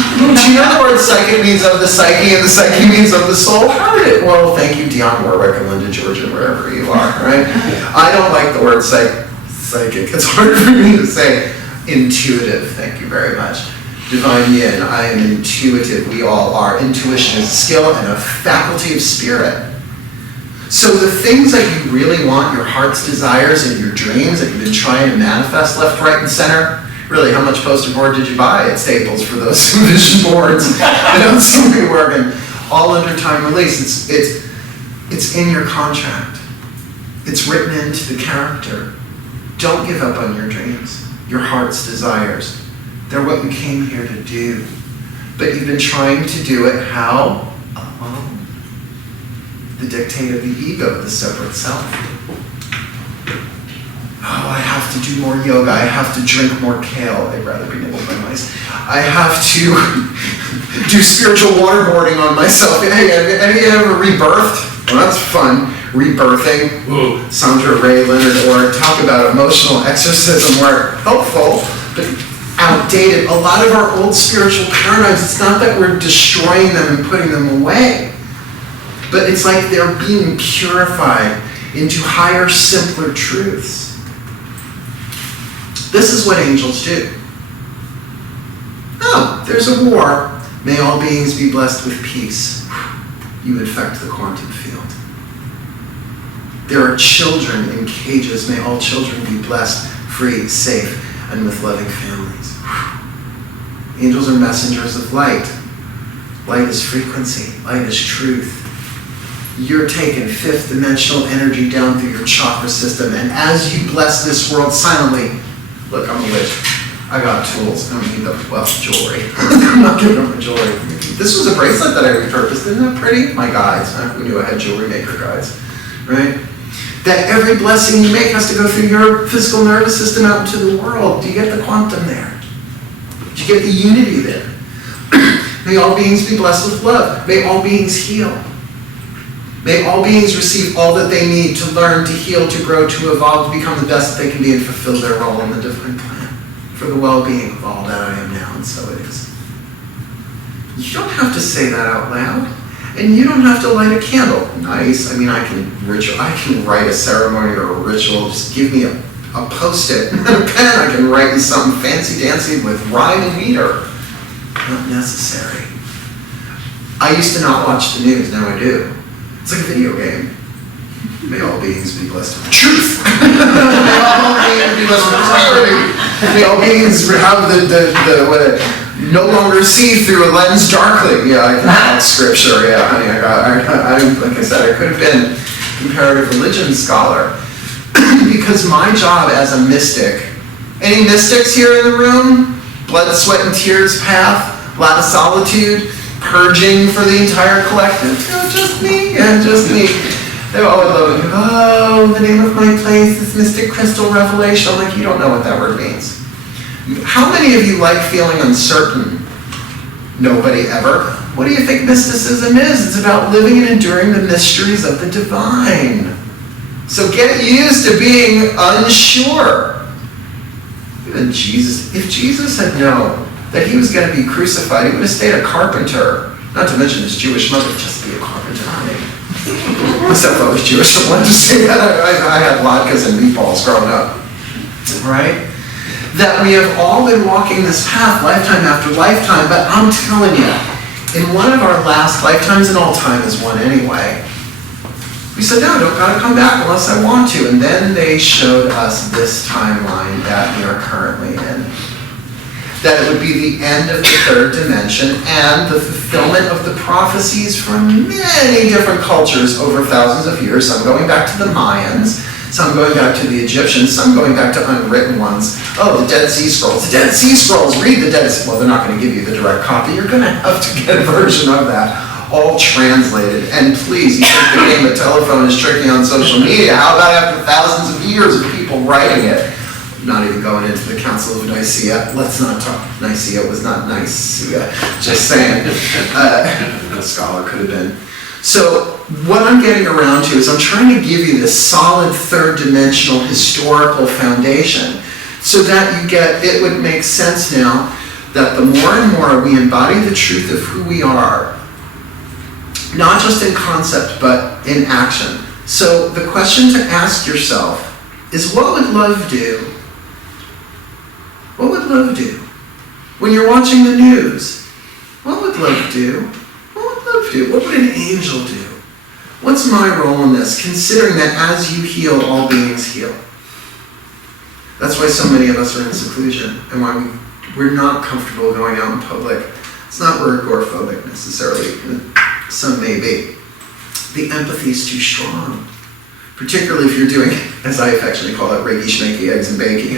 you know the word psychic means of the psyche and the psyche means of the soul? How did it? Well, thank you, Dionne Warwick and Linda Georgia, wherever you are, right? I don't like the word psychic. It's hard for me to say. Intuitive, thank you very much. Divine Yin, I am intuitive. We all are. Intuition is a skill and a faculty of spirit. So the things that you really want, your heart's desires and your dreams that you've been trying to manifest left, right, and center, really, how much poster board did you buy at Staples for those vision boards? You know, somebody working, all under time release. It's in your contract. It's written into the character. Don't give up on your dreams, your heart's desires. They're what you came here to do. But you've been trying to do it how? Alone. The dictate of the ego, the separate self. Oh, I have to do more yoga. I have to drink more kale. I'd rather be nibbled by mice. I have to do spiritual waterboarding on myself. Hey, have you ever rebirthed? Well, that's fun. Rebirthing. Ooh. Sandra Ray Leonard, or talk about emotional exorcism where helpful, but outdated. A lot of our old spiritual paradigms, it's not that we're destroying them and putting them away, but it's like they're being purified into higher, simpler truths. This is what angels do. Oh, there's a war. May all beings be blessed with peace. You infect the quantum field. There are children in cages. May all children be blessed, free, safe, and with loving families. Angels are messengers of light. Light is frequency. Light is truth. You're taking fifth dimensional energy down through your chakra system, and as you bless this world silently, look, I'm a witch. I got tools. I don't need the jewelry. I'm not giving them jewelry. This was a bracelet that I repurposed. Isn't that pretty? My guides. Who knew I had jewelry maker guides, right? That every blessing you make has to go through your physical nervous system out into the world. Do you get the quantum there? Do you get the unity there? May all beings be blessed with love. May all beings heal. May all beings receive all that they need to learn, to heal, to grow, to evolve, to become the best that they can be and fulfill their role in the divine plan. For the well-being of all that I am now, and so it is. You don't have to say that out loud. And you don't have to light a candle. Nice. I mean, I can write a ceremony or a ritual. Just give me a Post-it and a pen. I can write you something fancy-dancy with rhyme and meter. Not necessary. I used to not watch the news. Now I do. It's like a video game. May all beings be blessed with truth. May all beings be blessed with clarity. May all beings have no longer see through a lens darkly. Yeah, I can talk scripture. Yeah, honey, like I said, I could have been a comparative religion scholar. Because my job as a mystic, any mystics here in the room? Blood, sweat, and tears path, a lot of solitude, purging for the entire collective. No, just me, yeah, just me. They all love it. Oh, the name of my place is Mystic Crystal Revelation. I'm like, you don't know what that word means. How many of you like feeling uncertain? Nobody ever. What do you think mysticism is? It's about living and enduring the mysteries of the divine. So get used to being unsure. Even Jesus, if Jesus had known that he was going to be crucified, he would have stayed a carpenter. Not to mention his Jewish mother, just be a carpenter, honey. Except I was Jewish, I wanted to say that. I had latkes and meatballs growing up. Right? That we have all been walking this path lifetime after lifetime, but I'm telling you, in one of our last lifetimes, and all time is one anyway, we said, no, I don't gotta come back unless I want to. And then they showed us this timeline that we are currently in. That it would be the end of the third dimension and the fulfillment of the prophecies from many different cultures over thousands of years, some going back to the Mayans, some going back to the Egyptians, some going back to unwritten ones. Oh, the Dead Sea Scrolls. The Dead Sea Scrolls, read the Dead Sea. Well, they're not going to give you the direct copy. You're going to have to get a version of that, all translated. And please, you think the game of telephone is tricky on social media. How about after thousands of years of people writing it? not even going into the Council of Nicaea. Let's not talk. Nicaea was not Nicaea. Just saying. A scholar could have been. So what I'm getting around to is I'm trying to give you this solid third-dimensional historical foundation so that you get, it would make sense now that the more and more we embody the truth of who we are, not just in concept, but in action. So the question to ask yourself is, what would love do? What would love do? When you're watching the news, what would love do? What would love do? What would an angel do? What's my role in this, considering that as you heal, all beings heal? That's why so many of us are in seclusion, and why we're not comfortable going out in public. It's not we're agoraphobic necessarily. Some may be. The empathy is too strong. Particularly if you're doing, as I affectionately call it, Reiki, Schmeiki, eggs and baking.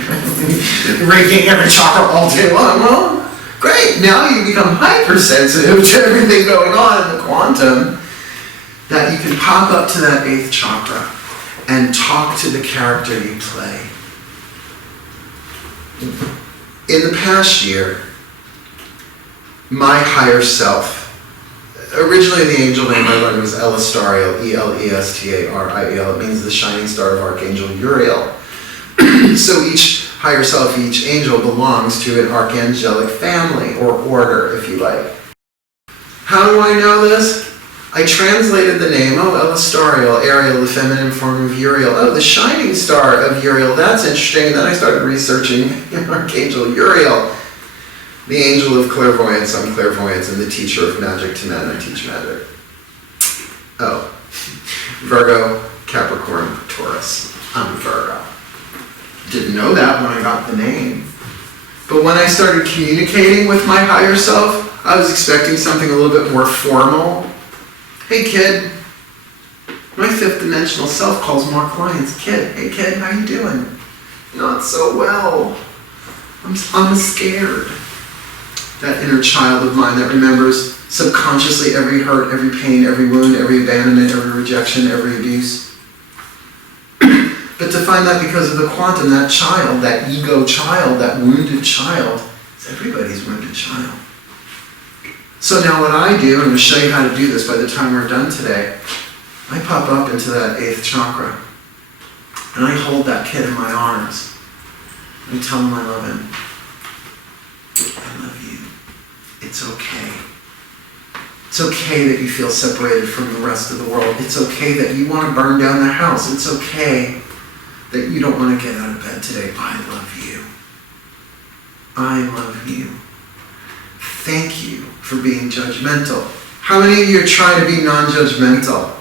Raking every chakra all day long. Well, great. Now you become hypersensitive to everything going on in the quantum, that you can pop up to that 8th chakra and talk to the character you play. In the past year, my higher self, originally the angel name I learned was Elestariel, E-L-E-S-T-A-R-I-E-L. It means the shining star of Archangel Uriel. So each higher self, each angel belongs to an archangelic family, or order, if you like. How do I know this? I translated the name, Elestariel, Ariel, the feminine form of Uriel. The shining star of Uriel, that's interesting. And then I started researching Archangel Uriel, the angel of clairvoyance. I'm clairvoyance, and the teacher of magic to men. I teach magic. Virgo, Capricorn, Taurus. I'm Virgo. Didn't know that when I got the name. But when I started communicating with my higher self, I was expecting something a little bit more formal. Hey kid, my 5th dimensional self calls more clients. Kid, hey kid, how you doing? Not so well. I'm scared. That inner child of mine that remembers subconsciously every hurt, every pain, every wound, every abandonment, every rejection, every abuse. But to find that because of the quantum, that child, that ego child, that wounded child, is everybody's wounded child. So now what I do, and I'm going to show you how to do this by the time we're done today, I pop up into that 8th chakra, and I hold that kid in my arms, and I tell him I love him. I love you. It's okay. It's okay that you feel separated from the rest of the world. It's okay that you want to burn down the house. It's okay that you don't want to get out of bed today. I love you. I love you. Thank you for being judgmental. How many of you are trying to be non-judgmental?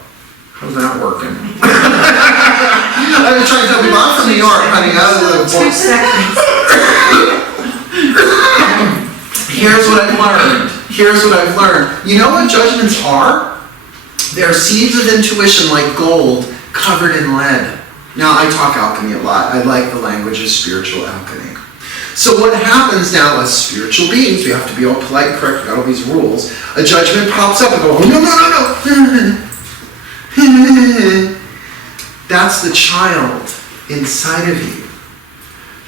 How's that working? I've been trying to tell people, I'm from New York, honey. I live 2 seconds. Here's what I've learned. Here's what I've learned. You know what judgments are? They're seeds of intuition like gold covered in lead. Now, I talk alchemy a lot. I like the language of spiritual alchemy. So what happens now as spiritual beings, we have to be all polite and correct, we got all these rules. A judgment pops up and go, no. That's the child inside of you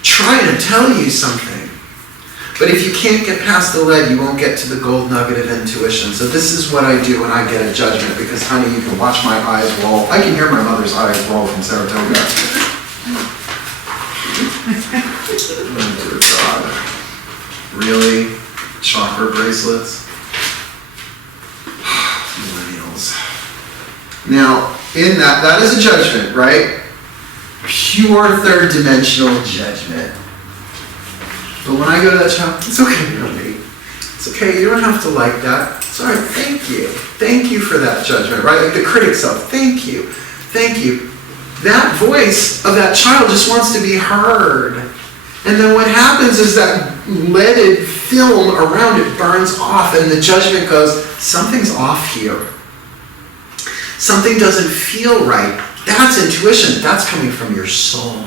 trying to tell you something. But if you can't get past the lead, you won't get to the gold nugget of intuition. So this is what I do when I get a judgment, because honey, you can watch my eyes roll. I can hear my mother's eyes roll from Setauket. Oh, dear God. Really? Chakra bracelets? Millennials. Now, in that is a judgment, right? Pure third dimensional judgment. But when I go to that child, it's okay, honey. It's okay, you don't have to like that. It's all right, thank you. Thank you for that judgment, right? Like the critic self, thank you. Thank you. That voice of that child just wants to be heard. And then what happens is that leaded film around it burns off, and the judgment goes, something's off here. Something doesn't feel right. That's intuition. That's coming from your soul.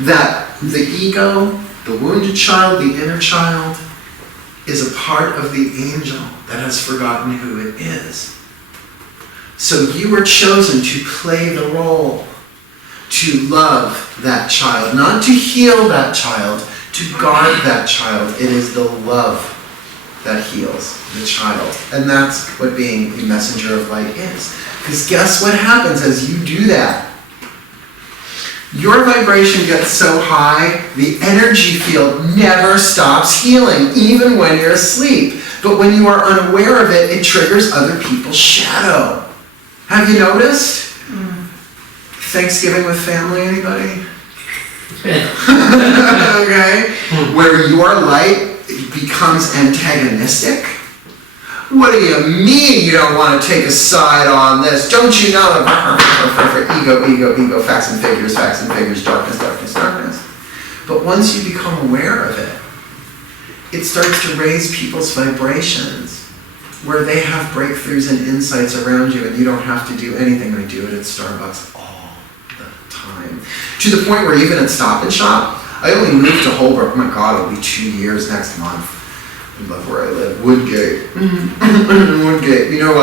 That the ego, the wounded child, the inner child, is a part of the angel that has forgotten who it is. So you were chosen to play the role, to love, that child, not to heal that child, to guard that child. It is the love that heals the child. And that's what being a messenger of light is. Because guess what happens as you do that? Your vibration gets so high, the energy field never stops healing, even when you're asleep. But when you are unaware of it, it triggers other people's shadow. Have you noticed? Thanksgiving with family, anybody? Okay? Where your light becomes antagonistic? What do you mean you don't want to take a side on this? Don't you know? Ego, facts and figures, darkness. But once you become aware of it, it starts to raise people's vibrations where they have breakthroughs and insights around you and you don't have to do anything. I do it at Starbucks all the time. To the point where even at Stop and Shop, I only moved to Holbrook. Oh my God, it'll be 2 years next month. I love where I live. Woodgate. Woodgate. You know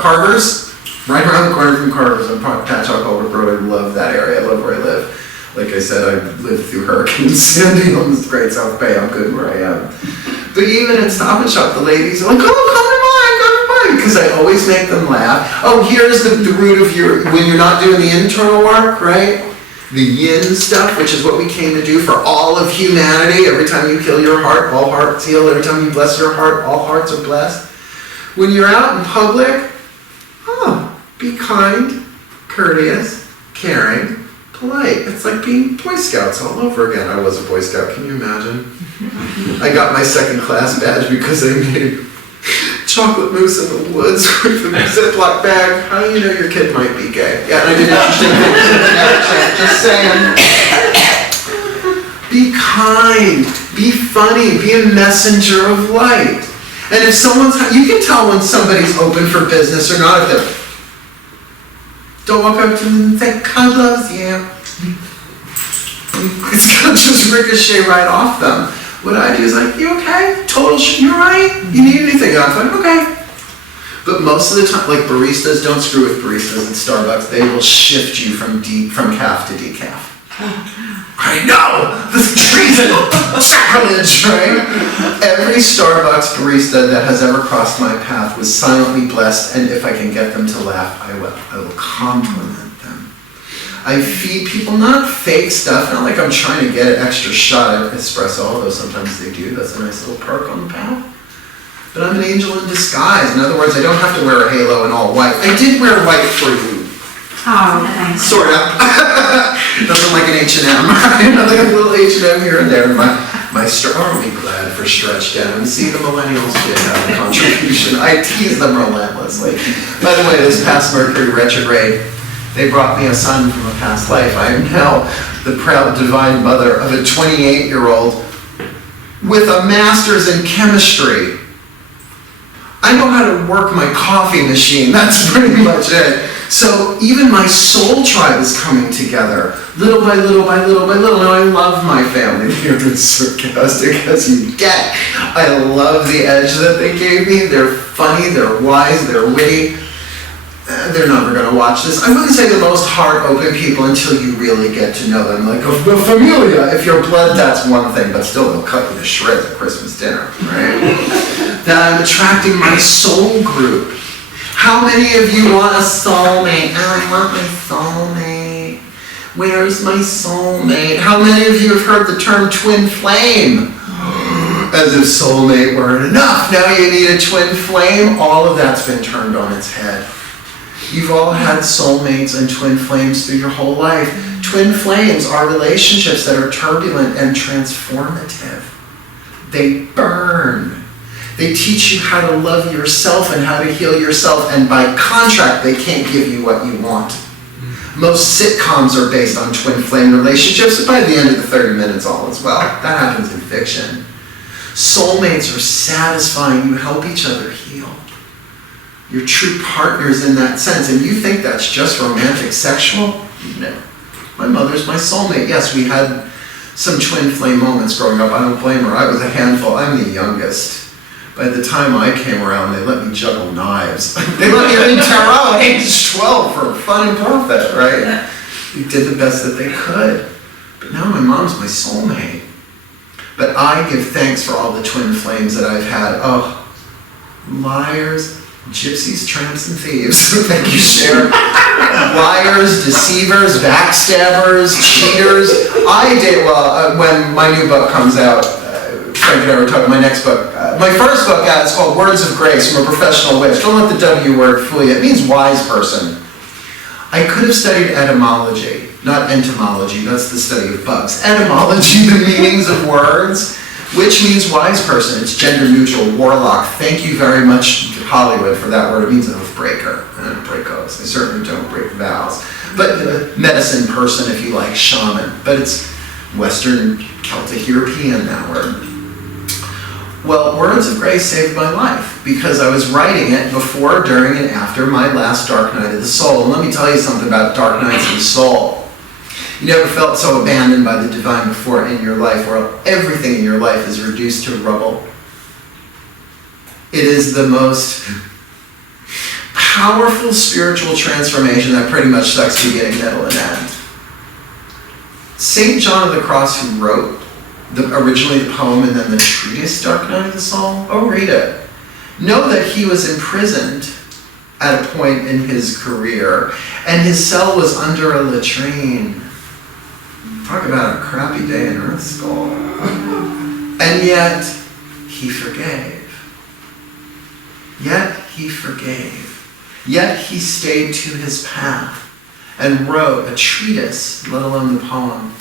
Carver's? Right around the corner from Carver's on Patchogue Holbrook Road. I love that area. I love where I live. Like I said, I lived through Hurricane Sandy on the Great South Bay. I'm good where I am. But even at Stop and Shop, the ladies are like, oh, come to mine, because I always make them laugh. Oh, here's the root of when you're not doing the internal work, right? The yin stuff, which is what we came to do for all of humanity. Every time you heal your heart, all hearts heal. Every time you bless your heart, all hearts are blessed. When you're out in public, be kind, courteous, caring, polite. It's like being Boy Scouts all over again. I was a Boy Scout, can you imagine? I got my second class badge because I made chocolate mousse in the woods with a Ziploc bag. How do you know your kid might be gay? Yeah, and I did interesting things. Just saying. Be kind. Be funny. Be a messenger of light. And if you can tell when somebody's open for business or not. If they're, don't walk up to them and say, God loves you. It's going to just ricochet right off them. What I do is like, you okay? You're right? You need anything? I'm like, okay. But most of the time, like baristas, don't screw with baristas at Starbucks. They will shift you from calf to decaf. I know! This is treason! Sacrilege, right? Every Starbucks barista that has ever crossed my path was silently blessed, and if I can get them to laugh, I will. I will compliment them. I feed people not fake stuff, not like I'm trying to get an extra shot of espresso, although sometimes they do. That's a nice little perk on the path. But I'm an angel in disguise. In other words, I don't have to wear a halo and all white. I did wear white for you. Oh, thanks. Sort of. Nothing like an H&M, right? Like a little H&M here and there. Aren't we glad for stretch denim? See, the millennials did have a contribution. I tease them relentlessly. By the way, this past Mercury retrograde, they brought me a son from a past life. I am now the proud divine mother of a 28-year-old with a master's in chemistry. I know how to work my coffee machine. That's pretty much it. So even my soul tribe is coming together, little by little by little by little. Now I love my family. They're as sarcastic as you get. I love the edge that they gave me. They're funny, they're wise, they're witty. They're never going to watch this. I wouldn't say the most heart-open people until you really get to know them. Like a familia, if you're blood, that's one thing, but still they'll cut you to shreds at Christmas dinner, right? That I'm attracting my soul group. How many of you want a soulmate? I want my soulmate. Where's my soulmate? How many of you have heard the term twin flame? As if soulmate weren't enough. Now you need a twin flame. All of that's been turned on its head. You've all had soulmates and twin flames through your whole life. Twin flames are relationships that are turbulent and transformative. They burn. They teach you how to love yourself and how to heal yourself, and by contract, they can't give you what you want. Most sitcoms are based on twin flame relationships, but by the end of the 30 minutes, all is well. That happens in fiction. Soulmates are satisfying. You help each other heal. You're true partners in that sense, and you think that's just romantic, sexual? No. My mother's my soulmate. Yes, we had some twin flame moments growing up. I don't blame her. I was a handful. I'm the youngest. By the time I came around, they let me juggle knives. They let me read tarot at age 12 for fun and profit, right? We did the best that they could. But now my mom's my soulmate. But I give thanks for all the twin flames that I've had. Oh, liars, gypsies, tramps, and thieves. Thank you, Cher. Liars, deceivers, backstabbers, cheaters. When my new book comes out, Frank and I were talking, my next book, my first book out, it's called Words of Grace from a Professional Witch. Don't let the W word fool you. It means wise person. I could have studied etymology, not entomology, that's the study of bugs. Etymology, the meanings of words. Witch means wise person. It's gender neutral, warlock. Thank you very much, Hollywood, for that word. It means oath breaker. I don't break oaths. I certainly don't break vows. But medicine person, if you like, shaman. But it's Western Celtic European, that word. Well, Words of Grace saved my life because I was writing it before, during, and after my last dark night of the soul. And let me tell you something about dark nights of the soul. You never felt so abandoned by the divine before in your life, where everything in your life is reduced to rubble. It is the most powerful spiritual transformation that pretty much sucks beginning, middle, and end. St. John of the Cross, who wrote originally the poem and then the treatise Dark Night of the Soul, read it. Know that he was imprisoned at a point in his career, and his cell was under a latrine. Talk about a crappy day in Earth School. And yet, he forgave. Yet he forgave. Yet he stayed to his path and wrote a treatise, let alone the poem,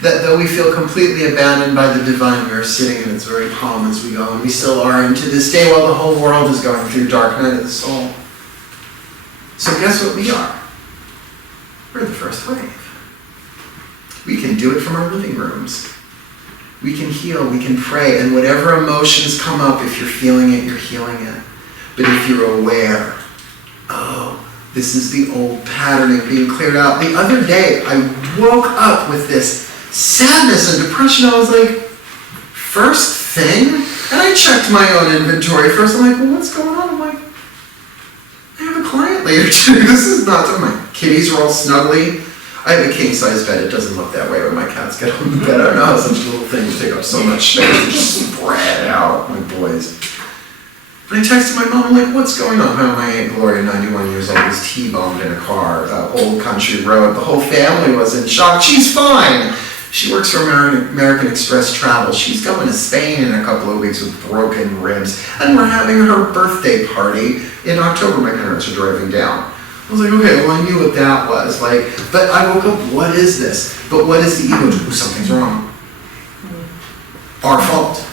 that though we feel completely abandoned by the divine, we are sitting in its very palm as we go, and we still are, and to this day, while the whole world is going through dark night of the soul. So guess what we are? We're the first wave. We can do it from our living rooms. We can heal, we can pray, and whatever emotions come up, if you're feeling it, you're healing it. But if you're aware, oh, this is the old patterning being cleared out. The other day, I woke up with this sadness and depression. I was like, first thing? And I checked my own inventory first. I'm like, well, what's going on? I'm like, I have a client later today. This is not, my kitties are all snuggly. I have a king-size bed. It doesn't look that way when my cats get on the bed. I don't know how such little things take up so much space. They just spread out, my boys. And I texted my mom, I'm like, what's going on? My Aunt Gloria, 91 years old, was T-boned in a car, Old Country Road. The whole family was in shock. She's fine. She works for American Express Travel. She's going to Spain in a couple of weeks with broken ribs. And we're having her birthday party in October. My parents are driving down. I was like, okay, well, I knew what that was. But I woke up, what is this? But what is the ego? Ooh, something's wrong. Our fault.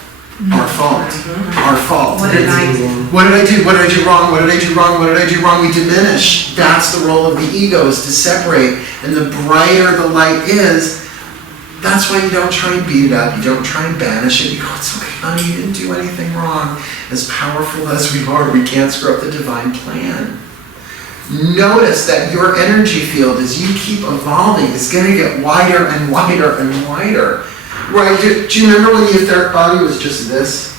Our fault. Our fault. What did I do? What did I do? What did I do wrong? What did I do wrong? What did I do wrong? We diminish. That's the role of the ego, is to separate. And the brighter the light is, that's why you don't try and beat it up. You don't try and banish it. You go, it's okay, honey, you didn't do anything wrong. As powerful as we are, we can't screw up the divine plan. Notice that your energy field, as you keep evolving, is going to get wider and wider and wider. Right? Do you remember when the etheric body was just this?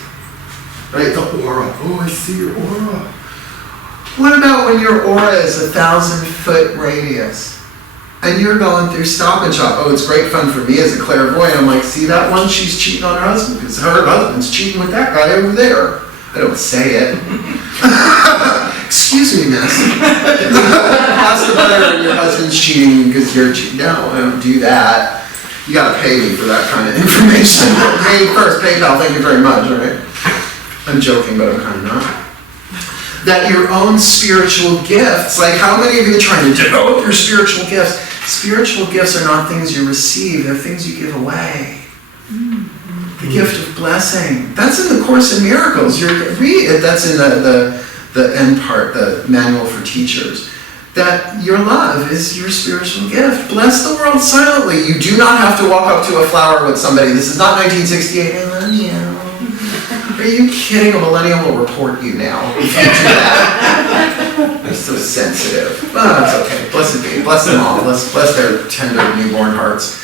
Right? The aura. Oh, I see your aura. What about when your aura is 1,000-foot radius? And you're going through Stop and Shop. Oh, it's great fun for me as a clairvoyant. I'm like, see that one? She's cheating on her husband because her husband's cheating with that guy over there. I don't say it. Excuse me, miss. Pass the butter and your husband's cheating because you're cheating. No, I don't do that. You gotta pay me for that kind of information. Pay first, PayPal, thank you very much, right? I'm joking, but I'm kind of not. That your own spiritual gifts, like how many of you are trying to develop your spiritual gifts? Spiritual gifts are not things you receive, they're things you give away. The gift of blessing. That's in the Course in Miracles. Read it. That's in the end part, the manual for teachers. That your love is your spiritual gift. Bless the world silently. You do not have to walk up to a flower with somebody. This is not 1968. I love you. Are you kidding? A millennial will report you now if you do that. They're so sensitive. Oh, it's okay. Blessed be. Bless them all. Bless their tender newborn hearts.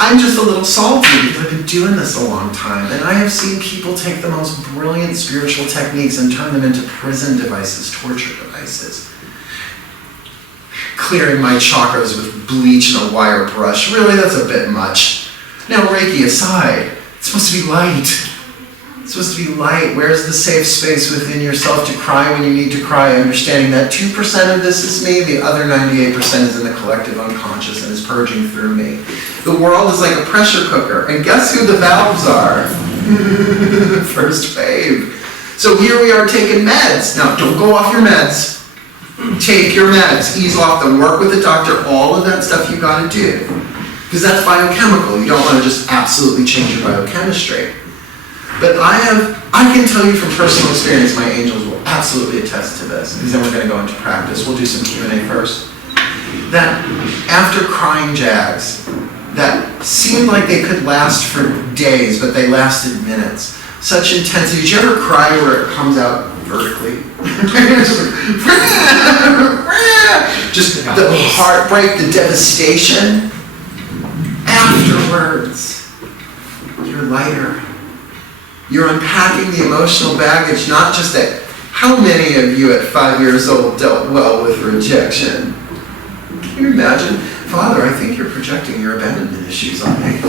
I'm just a little salty because I've been doing this a long time, and I have seen people take the most brilliant spiritual techniques and turn them into prison devices, torture devices. Clearing my chakras with bleach and a wire brush. Really, that's a bit much. Now, Reiki aside, it's supposed to be light. It's supposed to be light. Where's the safe space within yourself to cry when you need to cry, understanding that 2% of this is me, the other 98% is in the collective unconscious and is purging through me. The world is like a pressure cooker, and guess who the valves are? First wave. So here we are taking meds. Now, don't go off your meds. Take your meds, ease off them, work with the doctor, all of that stuff you gotta do. Because that's biochemical. You don't want to just absolutely change your biochemistry. But I can tell you from personal experience, my angels will absolutely attest to this, because then we're going to go into practice. We'll do some Q&A first. That after crying jags, that seemed like they could last for days, but they lasted minutes. Such intensity. Did you ever cry where it comes out vertically? Just the heartbreak, the devastation. Afterwards, you're lighter. You're unpacking the emotional baggage, not just that. How many of you at 5 years old dealt well with rejection? Can you imagine? Father, I think you're projecting your abandonment issues on me. If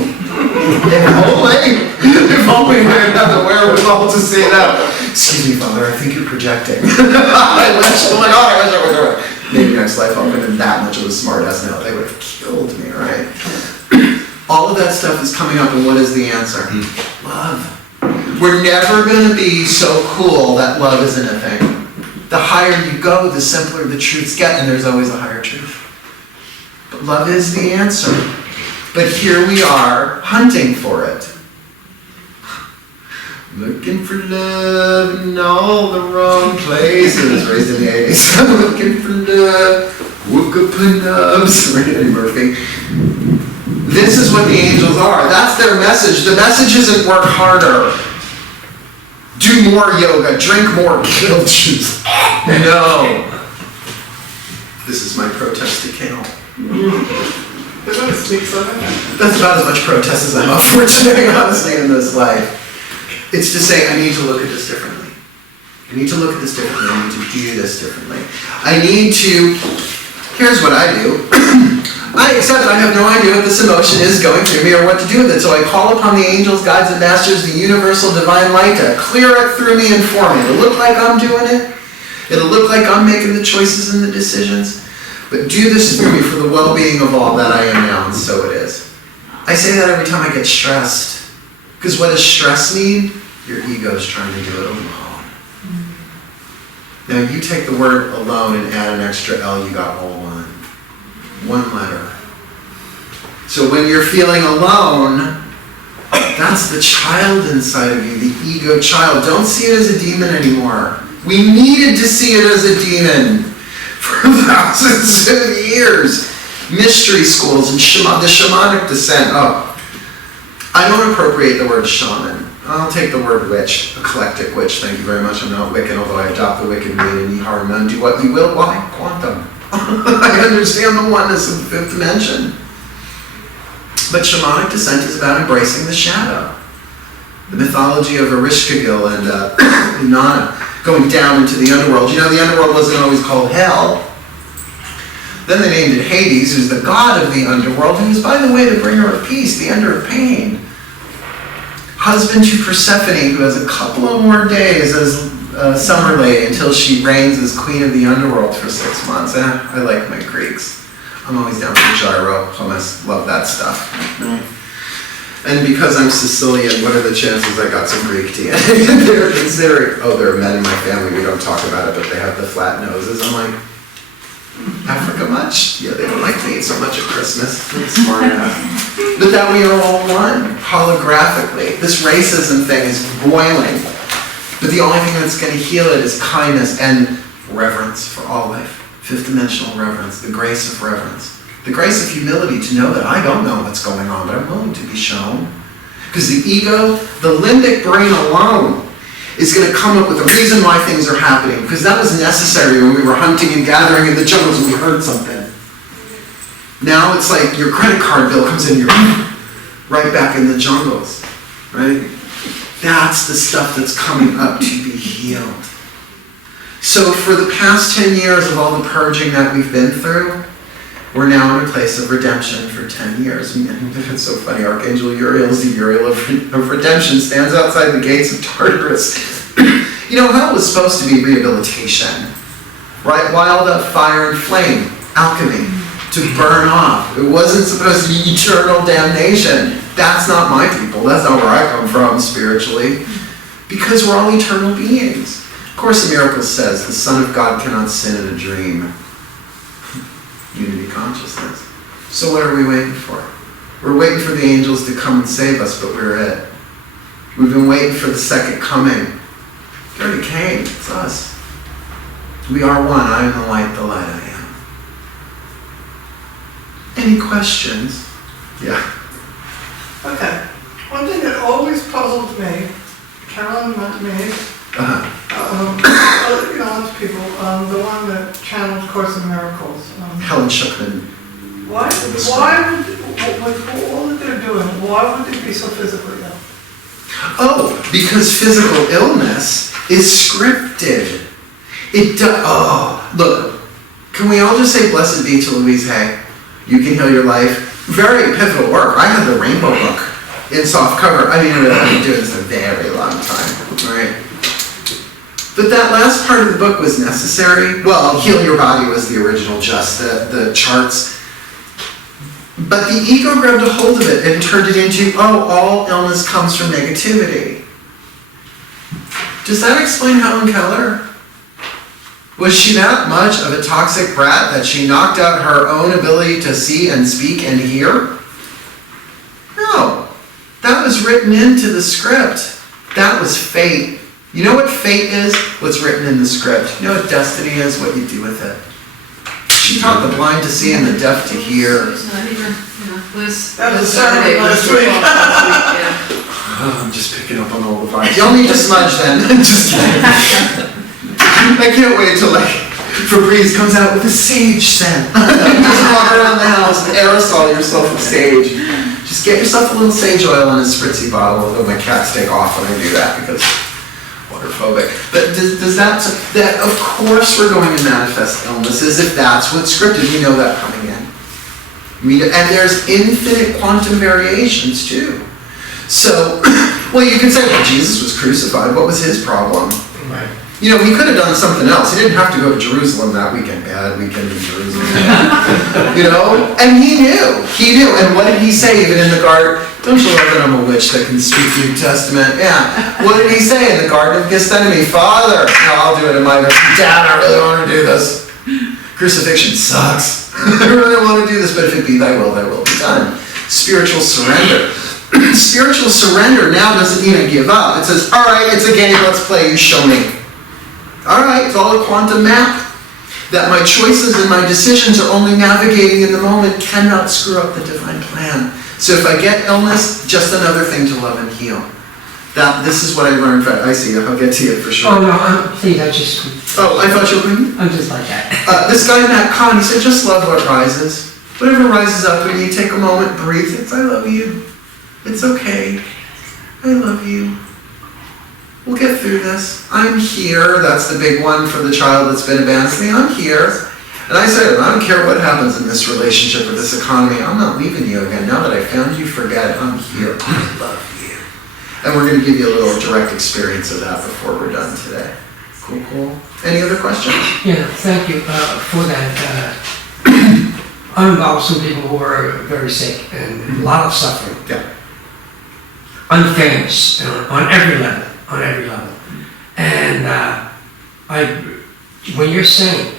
only I had the wherewithal to say that. Excuse me, Father, I think you're projecting. Maybe next life I'll have been that much of a smart ass now. They would have killed me, right? All of that stuff is coming up, and what is the answer? Love. We're never going to be so cool that love isn't a thing. The higher you go, the simpler the truths get, and there's always a higher truth. But love is the answer. But here we are, hunting for it. Looking for love in all the wrong places. Raised in the 80s. I'm looking for love. Woke up in nubs. Eddie Murphy. This is what the angels are. That's their message. The message isn't work harder. Do more yoga. Drink more kale juice. No. This is my protest to kale. That's about as much protest as I'm up for today, honestly, in this life. It's to say, I need to look at this differently. I need to look at this differently. I need to do this differently. Here's what I do. I accept that I have no idea what this emotion is going through me or what to do with it. So I call upon the angels, guides, and masters, the universal divine light to clear it through me and for me. It'll look like I'm doing it. It'll look like I'm making the choices and the decisions. But do this through me for the well-being of all that I am now, and so it is. I say that every time I get stressed. Because what does stress mean? Your ego's trying to do it alone. Now you take the word alone and add an extra L, you got all one. One letter. So when you're feeling alone, that's the child inside of you, the ego child. Don't see it as a demon anymore. We needed to see it as a demon for thousands of years. Mystery schools and the shamanic descent. Oh, I don't appropriate the word shaman. I'll take the word witch, eclectic witch. Thank you very much. I'm not Wiccan, although I adopt the Wiccan meaning, ye harm none, do what ye will. Why? Quantum. I understand the oneness of the fifth dimension. But shamanic descent is about embracing the shadow. The mythology of Ereshkigal and Inanna going down into the underworld. You know, the underworld wasn't always called hell. Then they named it Hades, who's the god of the underworld, who is, by the way, the bringer of peace, the ender of pain. Husband to Persephone, who has a couple of more days as summer lady until she reigns as queen of the underworld for 6 months. I like my Greeks. I'm always down for gyro, hummus, love that stuff. And because I'm Sicilian, what are the chances I got some Greek tea? They're considering, there are men in my family, we don't talk about it, but they have the flat noses. I'm like, Africa much? Yeah, they don't like to eat so much at Christmas. That's smart enough. But that we are all one, holographically. This racism thing is boiling. But the only thing that's going to heal it is kindness and reverence for all life. Fifth dimensional reverence, the grace of reverence. The grace of humility to know that I don't know what's going on, but I'm willing to be shown. Because the ego, the limbic brain alone, is going to come up with a reason why things are happening. Because that was necessary when we were hunting and gathering in the jungles and we heard something. Now it's like your credit card bill comes in, you're right back in the jungles. Right? That's the stuff that's coming up to be healed. So for the past 10 years of all the purging that we've been through, We're now in a place of redemption for 10 years. And it's so funny, Archangel Uriel is the Uriel of redemption, stands outside the gates of Tartarus. You know, hell was supposed to be rehabilitation, right? Wild up fire and flame, alchemy, to burn off. It wasn't supposed to be eternal damnation. That's not my people. That's not where I come from spiritually. Because we're all eternal beings. Of Course in Miracles says the Son of God cannot sin in a dream. Unity consciousness. So what are we waiting for? We're waiting for the angels to come and save us, but we're it. We've been waiting for the second coming. He already came. It's us. We are one. I am the light I am. Any questions? Yeah. Okay. One thing that always puzzled me, Carolyn, not me, lots of people, the one that channeled Course in Miracles. Helen Schuckman. Why with all that they're doing, why would they be so physically ill? Oh, because physical illness is scripted. Look, can we all just say blessed be to Louise Hay? You can heal your life. Very pivotal work. I had the Rainbow book in soft cover. I mean, I've been doing this a very long time, right? But that last part of the book was necessary. Well, Heal Your Body was the original, just the charts. But the ego grabbed a hold of it and turned it into, all illness comes from negativity. Does that explain Helen Keller? Was she that much of a toxic brat that she knocked out her own ability to see and speak and hear? No. That was written into the script. That was fate. You know what fate is? What's written in the script. You know what destiny is? What you do with it. She taught the blind to see and the deaf to hear. It's not even, Liz. That was Saturday last week. Oh, I'm just picking up on all the vibes. Y'all need to smudge then. Just kidding. I can't wait till Febreze comes out with a sage scent. Just walk around the house and aerosol yourself with sage. Just get yourself a little sage oil in a spritzy bottle, although my cats take off when I do that because waterphobic. But does that of course we're going to manifest illnesses if that's what's scripted. We know that coming in. And there's infinite quantum variations too. So, well, you could say, well, Jesus was crucified. What was his problem? Right. You know, he could have done something else. He didn't have to go to Jerusalem that weekend. Bad weekend in Jerusalem. You know? And he knew. He knew. And what did he say even in the garden? Don't you love that I'm a witch that can speak New Testament? Yeah. What did he say in the Garden of Gethsemane? Father, no, I'll do it in my version. Dad, I really want to do this. Crucifixion sucks. I really want to do this, but if it be thy will be done. Spiritual surrender. Spiritual surrender now doesn't mean I give up. It says, all right, it's a game, let's play, you show me. All right, it's all a quantum map. That my choices and my decisions are only navigating in the moment cannot screw up the divine plan. So if I get illness, just another thing to love and heal. This is what I learned. I see you. I'll get to it for sure. Oh, no, please, I just... Oh, I thought you were going to... I'm just like that. This guy, Matt Kahn, he said, just love what rises. Whatever rises up when you take a moment, breathe. It's, I love you. It's okay. I love you. We'll get through this. I'm here. That's the big one for the child that's been abandoned. I'm here. And I said, I don't care what happens in this relationship or this economy. I'm not leaving you again. Now that I found you, forget it. I'm here. I love you. And we're going to give you a little direct experience of that before we're done today. Cool. Any other questions? Yeah, thank you for that. I'm involved with some people who are very sick and a lot of suffering. Yeah. Unfairness on every level. And when you're saying,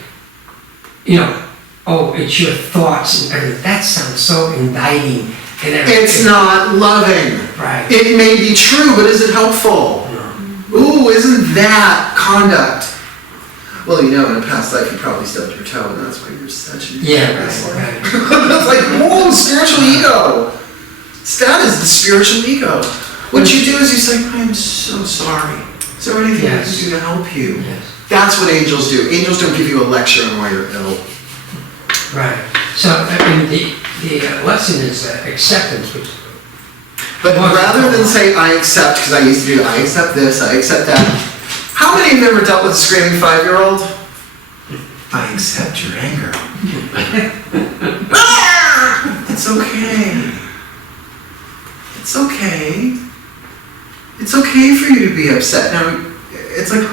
it's your thoughts and everything, that sounds so indicting and everything. It's not loving. Right. It may be true, but is it helpful? No. Ooh, isn't that conduct? Well, in a past life you probably stubbed your toe and that's why you're such a... Yeah, right. It's like, whoa, spiritual ego. That is the spiritual ego. What you do is you say, I am so sorry. Is there anything I can do to help you? Yes. That's what angels do. Angels don't give you a lecture on why you're ill. Right. So, the lesson is acceptance. But rather than say, I accept, because I used to do, I accept this, I accept that. How many have ever dealt with a screaming 5-year-old? I accept your anger. okay. It's okay. It's okay for you to be upset. Now, it's like, the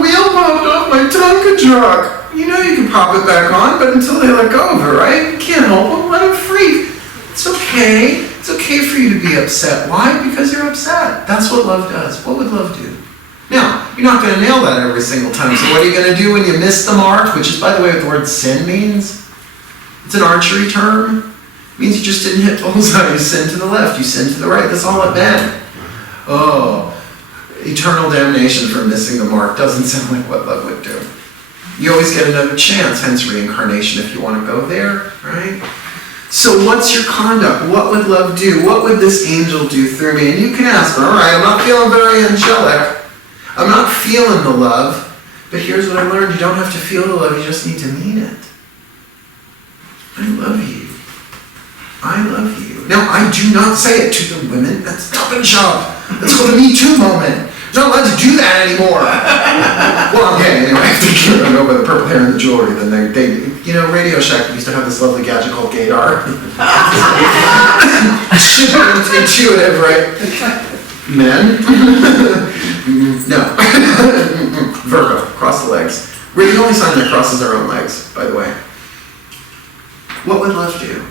wheel popped off my Tonka truck. You know you can pop it back on, but until they let go of it, right? You can't help them, let them freak. It's okay. It's okay for you to be upset. Why? Because you're upset. That's what love does. What would love do? Now, you're not going to nail that every single time, so what are you going to do when you miss the mark? Which is, by the way, what the word sin means. It's an archery term. It means you just didn't hit bullseye. You sinned to the left, you sinned to the right. That's all it meant. Oh, eternal damnation for missing the mark doesn't sound like what love would do. You always get another chance, hence reincarnation if you want to go there, right? So what's your conduct? What would love do? What would this angel do through me? And you can ask, all right, I'm not feeling very angelic. I'm not feeling the love. But here's what I learned. You don't have to feel the love, you just need to mean it. I love you. I love you. Now, I do not say it to the women. That's Stop and Shop. Let's go to Me Too moment. You're not allowed to do that anymore. Well, okay, anyway, if they can't know by the purple hair and the jewelry, then they you know, Radio Shack used to have this lovely gadget called Gaydar. Super intuitive, right? Men? No. Virgo, cross the legs. We're the only sign that crosses our own legs, by the way. What would love do?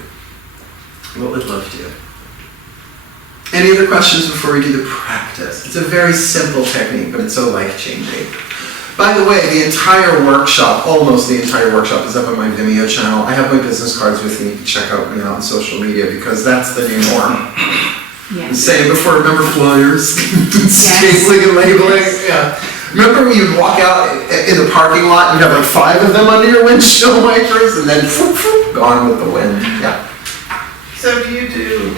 What would love do? Any other questions before we do the practice? It's a very simple technique, but it's so life-changing. By the way, the entire workshop, almost the entire workshop, is up on my Vimeo channel. I have my business cards with me. You can check out me on social media because that's the new norm. Yes. Saying before, remember flyers? Stapling and labeling? Yeah. Remember when you'd walk out in the parking lot and you'd have like 5 of them under your windshield wipers and then gone with the wind? Yeah. So do you do,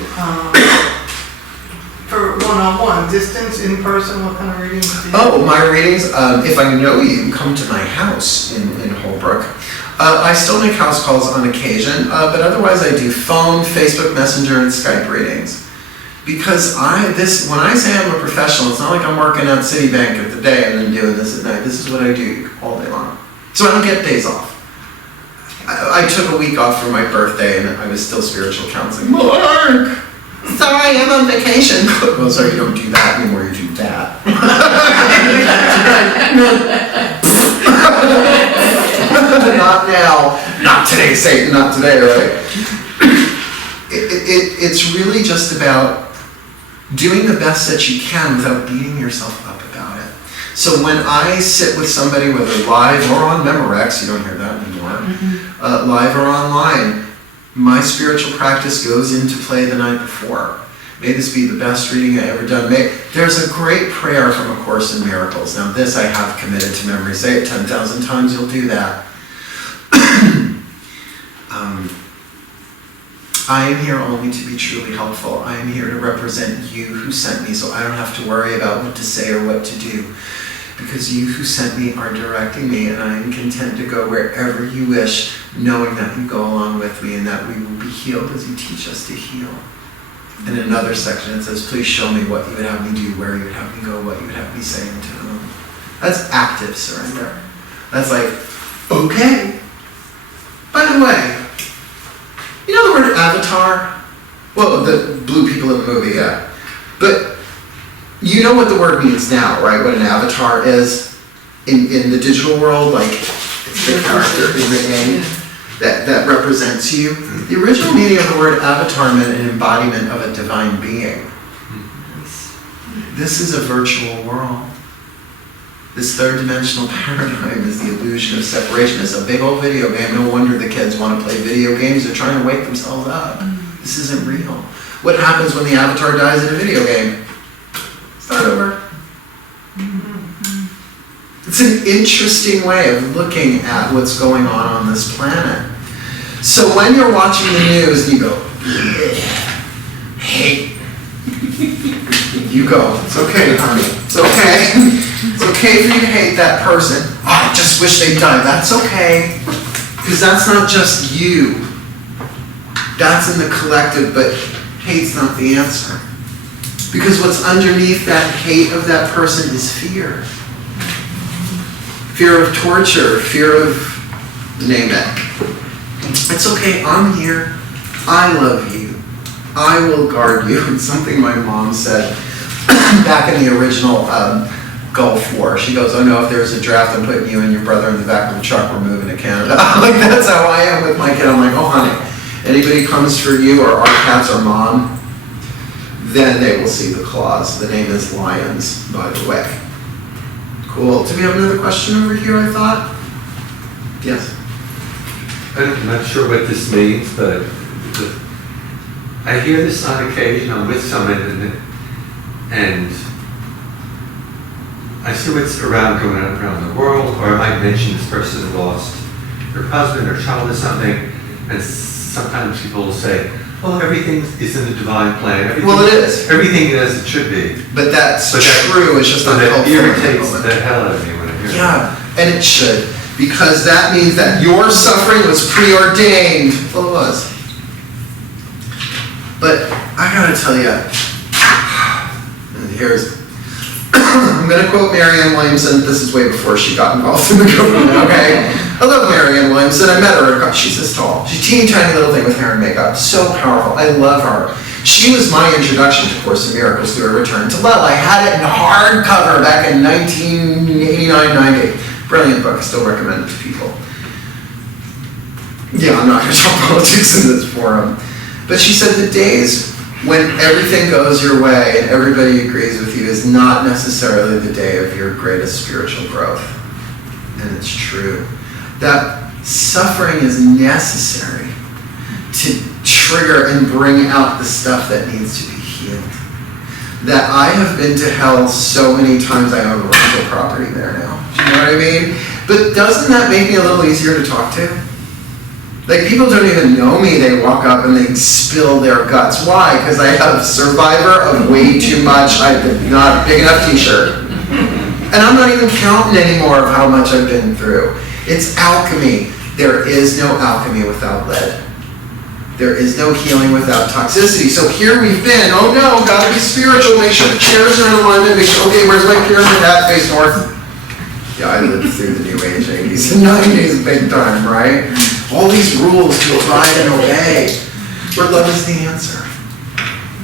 for one-on-one, distance, in person, what kind of readings do you do? Oh, my readings, if I know you, come to my house in Holbrook. I still make house calls on occasion, but otherwise I do phone, Facebook Messenger, and Skype readings. Because when I say I'm a professional, it's not like I'm working at Citibank at the day and then doing this at night. This is what I do all day long. So I don't get days off. I took a week off for my birthday and I was still spiritual counseling. Mark! Sorry, I'm on vacation. Well, sorry, you don't do that anymore, you do that. Not now. Not today, Satan, not today, right? It's really just about doing the best that you can without beating yourself up about it. So when I sit with somebody, whether live or on Memorex, you don't hear that anymore, live or online, my spiritual practice goes into play the night before. May this be the best reading I ever done. There's a great prayer from A Course in Miracles. Now this I have committed to memory. Say it 10,000 times, you'll do that. I am here only to be truly helpful. I am here to represent you who sent me, so I don't have to worry about what to say or what to do. Because you who sent me are directing me, and I am content to go wherever you wish, knowing that you go along with me and that we will be healed as you teach us to heal. And in another section it says, please show me what you would have me do, where you would have me go, what you would have me say and to whom. That's active surrender. That's like, okay. By the way, you know the word avatar? Well, the blue people in the movie, yeah. But you know what the word means now, right? What an avatar is in the digital world, like it's the character in the game that represents you. The original meaning of the word avatar meant an embodiment of a divine being. This is a virtual world. This third dimensional paradigm is the illusion of separation. It's a big old video game. No wonder the kids want to play video games. They're trying to wake themselves up. This isn't real. What happens when the avatar dies in a video game? Start over. It's an interesting way of looking at what's going on this planet. So when you're watching the news and you go, hate. You go, it's okay, honey. It's okay. It's okay for you to hate that person. Oh, I just wish they'd die. That's okay. Because that's not just you. That's in the collective, but hate's not the answer. Because what's underneath that hate of that person is fear. Fear of torture, fear of, name it. It's okay, I'm here. I love you. I will guard you. It's something my mom said back in the original Gulf War. She goes, oh no, if there's a draft, I'm putting you and your brother in the back of the truck, we're moving to Canada. Like, that's how I am with my kid. I'm like, oh honey, anybody comes for you or our cats or mom, then they will see the claws. The name is Lyons, by the way. Cool. Do we have another question over here, I thought? Yes. I'm not sure what this means, but I hear this on occasion. I'm with someone and I see what's going on around the world, or I might mention this person lost their husband or child or something, and sometimes people will say, well, everything is in the divine plan. Well, it is. Everything is as it should be. But that's true, it's just not that helpful. irritates the hell out of me when I hear that. Yeah, and it should, because that means that your suffering was preordained. Well, it was. But I gotta tell you, I'm gonna quote Marianne Williamson. This is way before she got involved in the government, okay? I love Marianne Williamson. I met her. God, she's this tall. She's a teeny tiny little thing with hair and makeup. So powerful. I love her. She was my introduction to Course in Miracles through A Return to Love. I had it in hardcover back in 1989-90. Brilliant book. I still recommend it to people. Yeah, I'm not going to talk politics in this forum. But she said the days when everything goes your way and everybody agrees with you is not necessarily the day of your greatest spiritual growth. And it's true. That suffering is necessary to trigger and bring out the stuff that needs to be healed. That I have been to hell so many times. I own a rental property there now. Do you know what I mean? But doesn't that make me a little easier to talk to? Like, people don't even know me. They walk up and they spill their guts. Why? Because I have survivor of way too much. I'm not big enough t-shirt. And I'm not even counting anymore of how much I've been through. It's alchemy. There is no alchemy without lead. There is no healing without toxicity. So here we've been. Oh no, gotta be spiritual. Make sure the chairs are in alignment. Make sure, okay, where's my pyramid hat? Face north. Yeah, I lived through the New Age 80s and 90s big time, right? All these rules to abide and obey. Where love is the answer.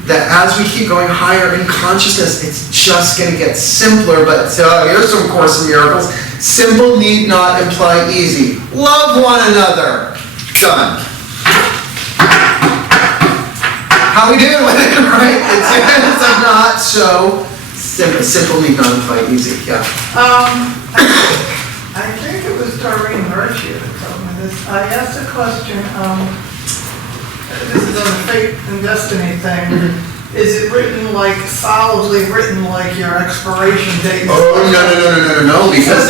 That as we keep going higher in consciousness, it's just going to get simpler. But here's some Course in Miracles. Simple need not imply easy. Love one another. Done. How we doing with it, right? It's like not so simple. Simple need not imply easy. Yeah. I think it was Doreen Hershey that told me this. I asked a question, this is on the fate and destiny thing. Is it written like, solidly written like your expiration date? Oh, no, because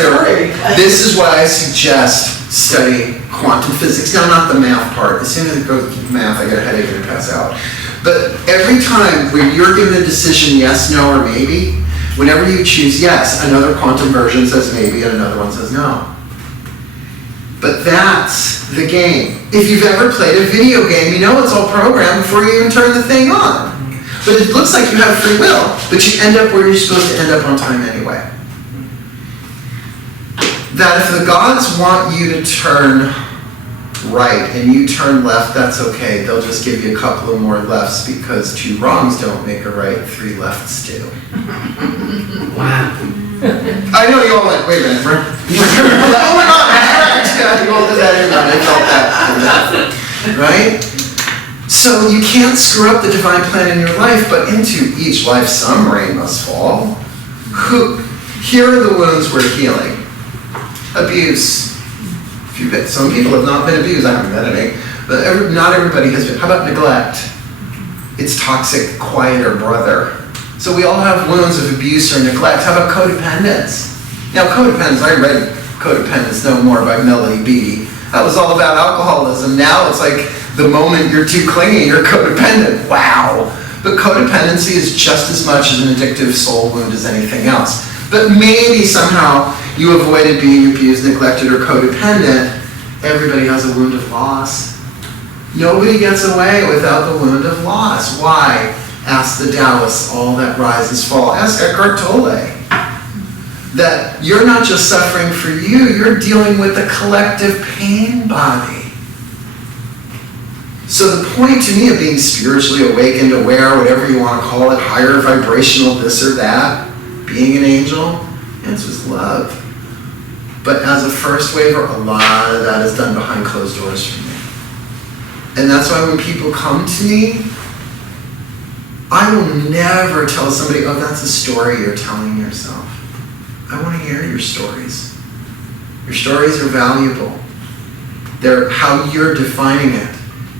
this is why I suggest study quantum physics. Now, not the math part. As soon as it goes to math, I get a headache and pass out. But every time when you're given a decision, yes, no, or maybe, whenever you choose yes, another quantum version says maybe and another one says no. But that's the game. If you've ever played a video game, you know it's all programmed before you even turn the thing on. But it looks like you have free will, but you end up where you're supposed to end up on time anyway. That if the gods want you to turn right and you turn left, that's okay. They'll just give you a couple of more lefts because 2 wrongs don't make a right, 3 lefts do. Wow. I know you all went, wait a minute, Brent. Oh my God, that's correct. You all did that in I felt that. Right? So you can't screw up the divine plan in your life, but into each life some rain must fall. Here are the wounds we're healing. Abuse. Some people have not been abused. I haven't met any, but not everybody has been. How about neglect? It's toxic, quieter brother. So we all have wounds of abuse or neglect. How about codependence? Now, codependence, I read Codependence No More by Melody Beattie. That was all about alcoholism. Now it's like the moment you're too clingy, you're codependent. Wow. But codependency is just as much as an addictive soul wound as anything else. But maybe somehow you avoided being abused, neglected, or codependent. Everybody has a wound of loss. Nobody gets away without the wound of loss. Why? Ask the Taoists, all that rises fall. Ask Eckhart Tolle. That you're not just suffering for you, you're dealing with the collective pain body. So the point to me of being spiritually awakened, aware, whatever you want to call it, higher vibrational, this or that, being an angel, the answer is love. But as a first waver, a lot of that is done behind closed doors for me. And that's why when people come to me, I will never tell somebody, oh, that's a story you're telling yourself. I want to hear your stories. Your stories are valuable. They're how you're defining it.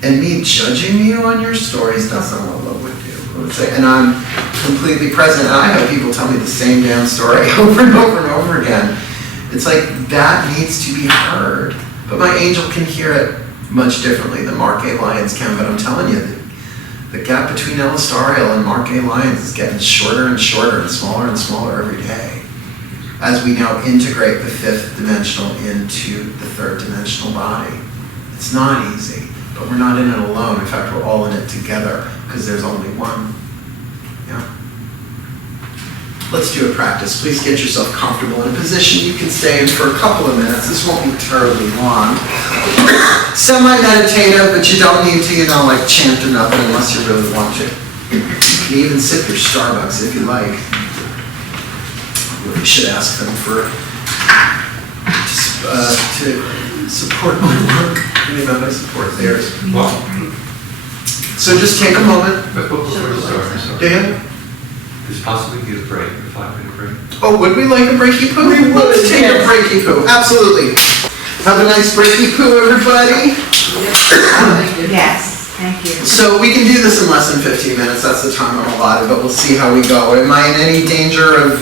And me judging you on your stories, that's not what love would do. I would say, and I'm completely present. And I have people tell me the same damn story over and over and over again. It's like, that needs to be heard. But my angel can hear it much differently than Mark A. Lyons can. But I'm telling you, the gap between Ellis Ariel and Mark A. Lyons is getting shorter and shorter and smaller every day, as we now integrate the fifth dimensional into the third dimensional body. It's not easy, but we're not in it alone. In fact, we're all in it together, because there's only one. Yeah. Let's do a practice. Please get yourself comfortable in a position you can stay in for a couple of minutes. This won't be terribly long. Semi-meditative, but you don't need to, like chant or nothing unless you really want to. You can even sip your Starbucks if you like. I really should ask them for to support my work. Maybe I support theirs. Well, So just take a moment. but before we start, I'm sorry. Dan? Is it possible to get a break, a 5-minute break? Oh, would we like a breaky poo? Let's take a breaky poo. Absolutely. Have a nice breaky poo, everybody. Yes, thank you. So we can do this in less than 15 minutes. That's the time I'm allotted, but we'll see how we go. Am I in any danger of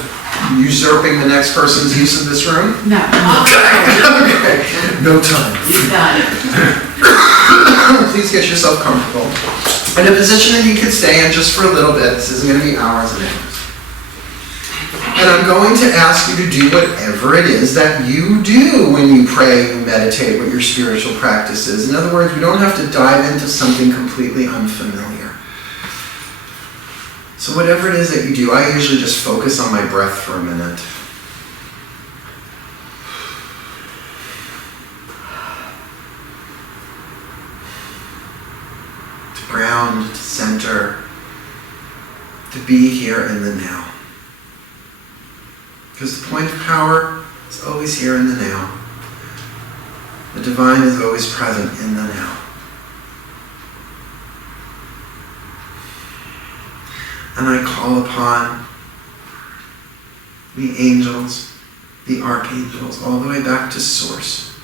usurping the next person's use of this room? No. Okay. No time. You got it. Please get yourself comfortable. In a position that you can stay in just for a little bit. This isn't going to be hours and hours. And I'm going to ask you to do whatever it is that you do when you pray, you meditate, what your spiritual practice is. In other words, we don't have to dive into something completely unfamiliar. So whatever it is that you do, I usually just focus on my breath for a minute. To ground, to center, to be here in the now. Because the point of power is always here in the now. The divine is always present in the now. And I call upon the angels, the archangels, all the way back to Source,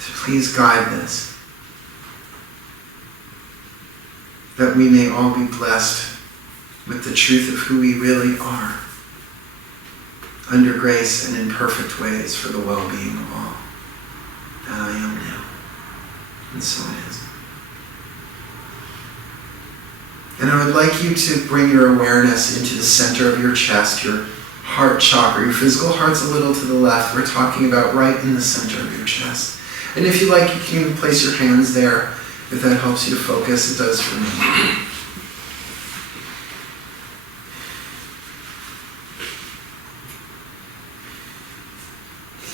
to please guide this, that we may all be blessed with the truth of who we really are, under grace and in perfect ways for the well-being of all. That I am now. And so it is. And I would like you to bring your awareness into the center of your chest, your heart chakra. Your physical heart's a little to the left. We're talking about right in the center of your chest. And if you like, you can even place your hands there. If that helps you to focus, it does for me.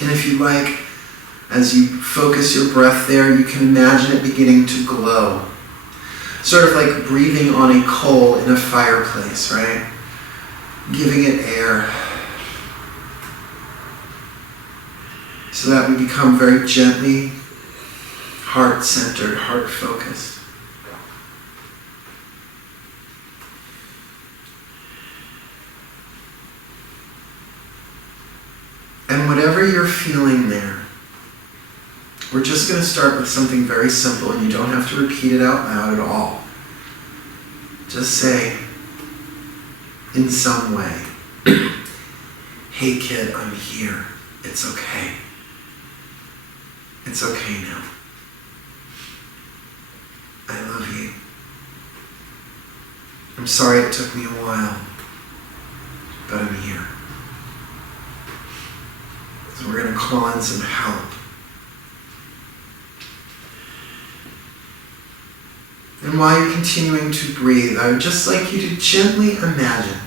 And if you like, as you focus your breath there, you can imagine it beginning to glow. Sort of like breathing on a coal in a fireplace, right? Giving it air. So that we become very gently heart-centered, heart-focused. And whatever you're feeling there, we're just going to start with something very simple, and you don't have to repeat it out loud at all. Just say, in some way, hey kid, I'm here. It's okay. It's okay now. I love you. I'm sorry it took me a while, but I'm here. So we're going to call in some help. And while you're continuing to breathe, I would just like you to gently imagine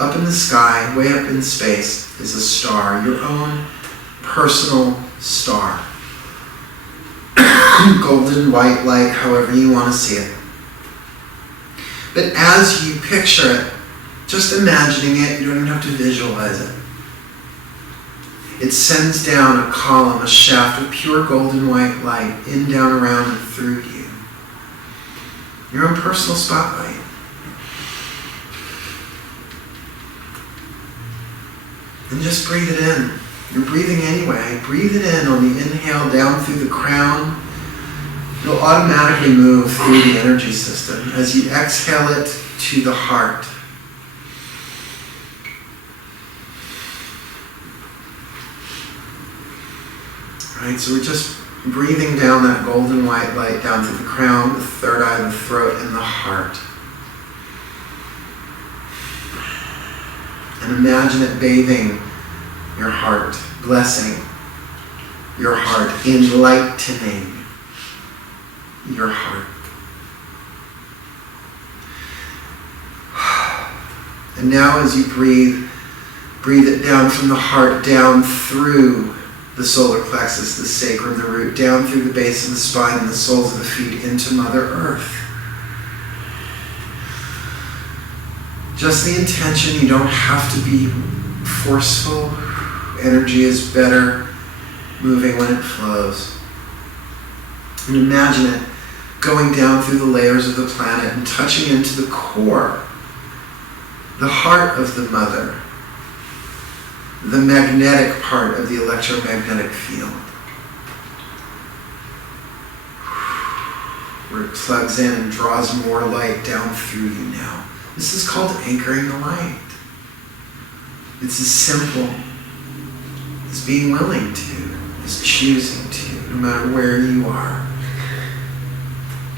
up in the sky, way up in space, is a star, your own personal star. golden white light, however you want to see it. But as you picture it, just imagining it, you don't even have to visualize it. It sends down a column, a shaft of pure golden white light, in, down, around, and through you. Your own personal spotlight. And just breathe it in. You're breathing anyway. Breathe it in on the inhale down through the crown. It'll automatically move through the energy system as you exhale it to the heart. Right, so we're just breathing down that golden white light down through the crown, the third eye, the throat, and the heart. And imagine it bathing your heart, blessing your heart, enlightening your heart. And now as you breathe it down from the heart, down through the solar plexus, the sacrum, the root, down through the base of the spine and the soles of the feet into Mother Earth. Just the intention, you don't have to be forceful. Energy is better moving when it flows. And imagine it going down through the layers of the planet and touching into the core, the heart of the mother, the magnetic part of the electromagnetic field, where it plugs in and draws more light down through you now. This is called anchoring the light. It's as simple as being willing to, as choosing to, no matter where you are.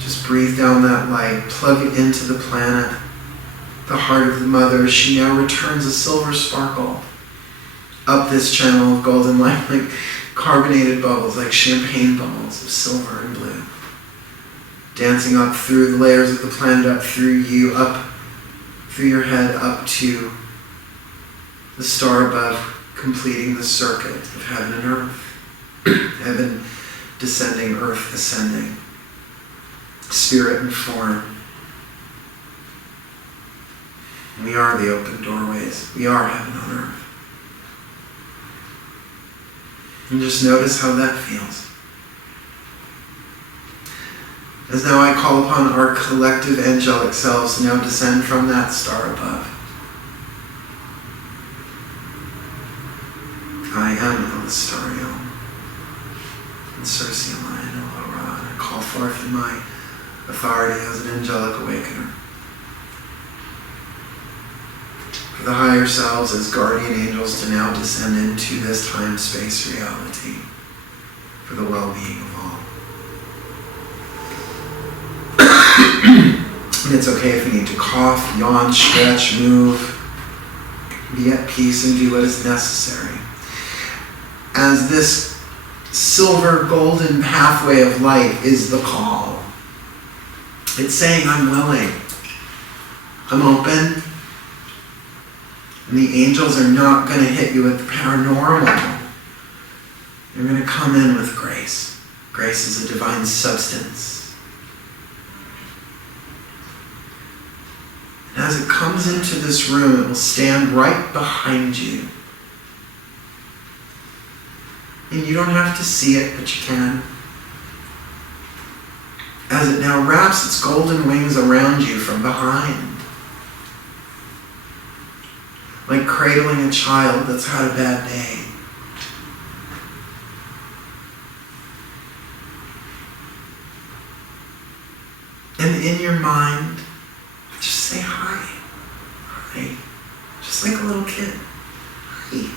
Just breathe down that light, plug it into the planet, the heart of the mother, as she now returns a silver sparkle up this channel of golden light, like carbonated bubbles, like champagne bubbles of silver and blue, dancing up through the layers of the planet, up through you, up through your head, up to the star above, completing the circuit of heaven and earth. Heaven descending, earth ascending, spirit and form. We are the open doorways. We are heaven on earth. And just notice how that feels. As now I call upon our collective angelic selves to now descend from that star above. I am Elistariel, and Circe Lion Elora, and I call forth in my authority as an angelic awakener. For the higher selves as guardian angels to now descend into this time-space reality for the well-being of all. And it's okay if you need to cough, yawn, stretch, move, be at peace, and do what is necessary. As this silver golden pathway of light is the call. It's saying, I'm willing, I'm open, and the angels are not going to hit you with the paranormal. They're going to come in with grace. Grace is a divine substance. And as it comes into this room, it will stand right behind you. And you don't have to see it, but you can. As it now wraps its golden wings around you from behind. Like cradling a child that's had a bad day. And in your mind, just say hi. Hi. Just like a little kid. Hi.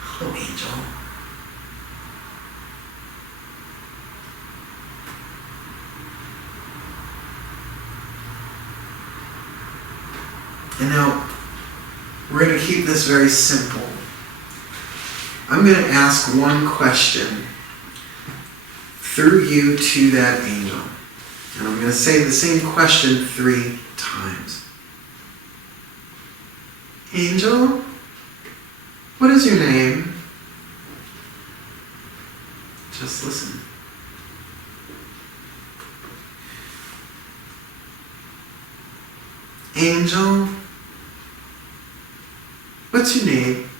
Hello, angel. And now, we're going to keep this very simple. I'm going to ask one question through you to that angel. And I'm going to say the same question 3 times. Angel, what is your name? Just listen. Angel, what's your name?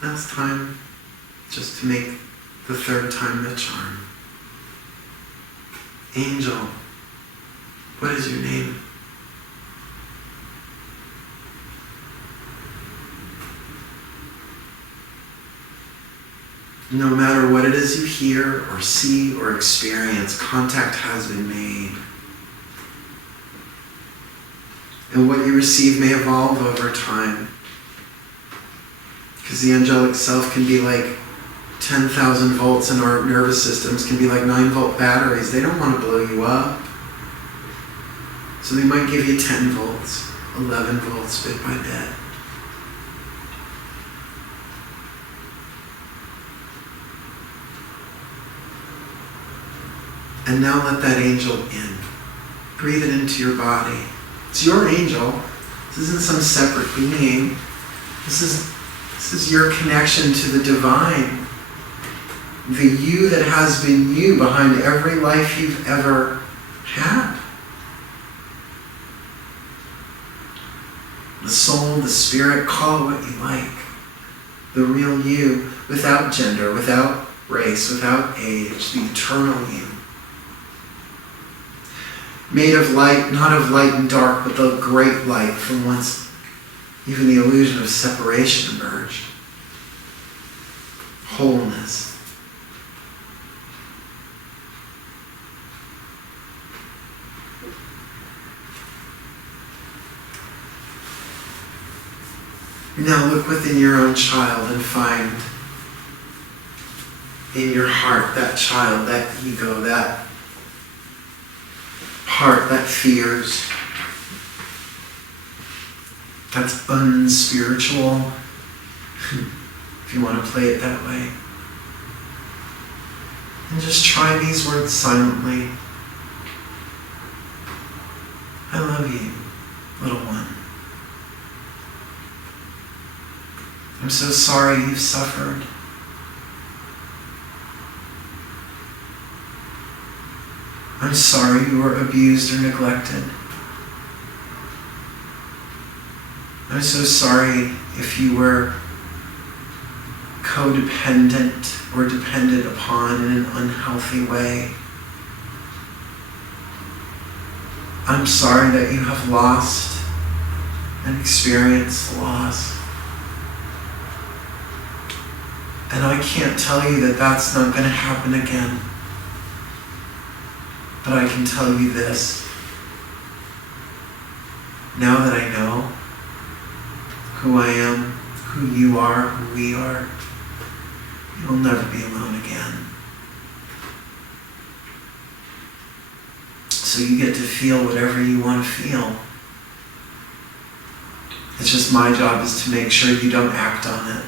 Last time, just to make the third time the charm. Angel, what is your name? No matter what it is you hear or see or experience, contact has been made. And what you receive may evolve over time. Because the angelic self can be like 10,000 volts and our nervous systems can be like 9-volt batteries. They don't want to blow you up. So they might give you 10 volts, 11 volts bit by bit. And now let that angel in. Breathe it into your body. It's your angel. This isn't some separate being. This is your connection to the divine. The you that has been you behind every life you've ever had. The soul, the spirit, call it what you like. The real you, without gender, without race, without age, the eternal you. Made of light, not of light and dark, but the great light from whence even the illusion of separation emerged. Wholeness. Now look within your own child and find in your heart that child, that ego, that heart that fears, that's unspiritual, if you want to play it that way. And just try these words silently. I love you, little one. I'm so sorry you've suffered. I'm sorry you were abused or neglected. I'm so sorry if you were codependent or depended upon in an unhealthy way. I'm sorry that you have lost and experienced loss. And I can't tell you that that's not going to happen again. But I can tell you this. Now that I know who I am, who you are, who we are, you'll never be alone again. So you get to feel whatever you want to feel. It's just my job is to make sure you don't act on it.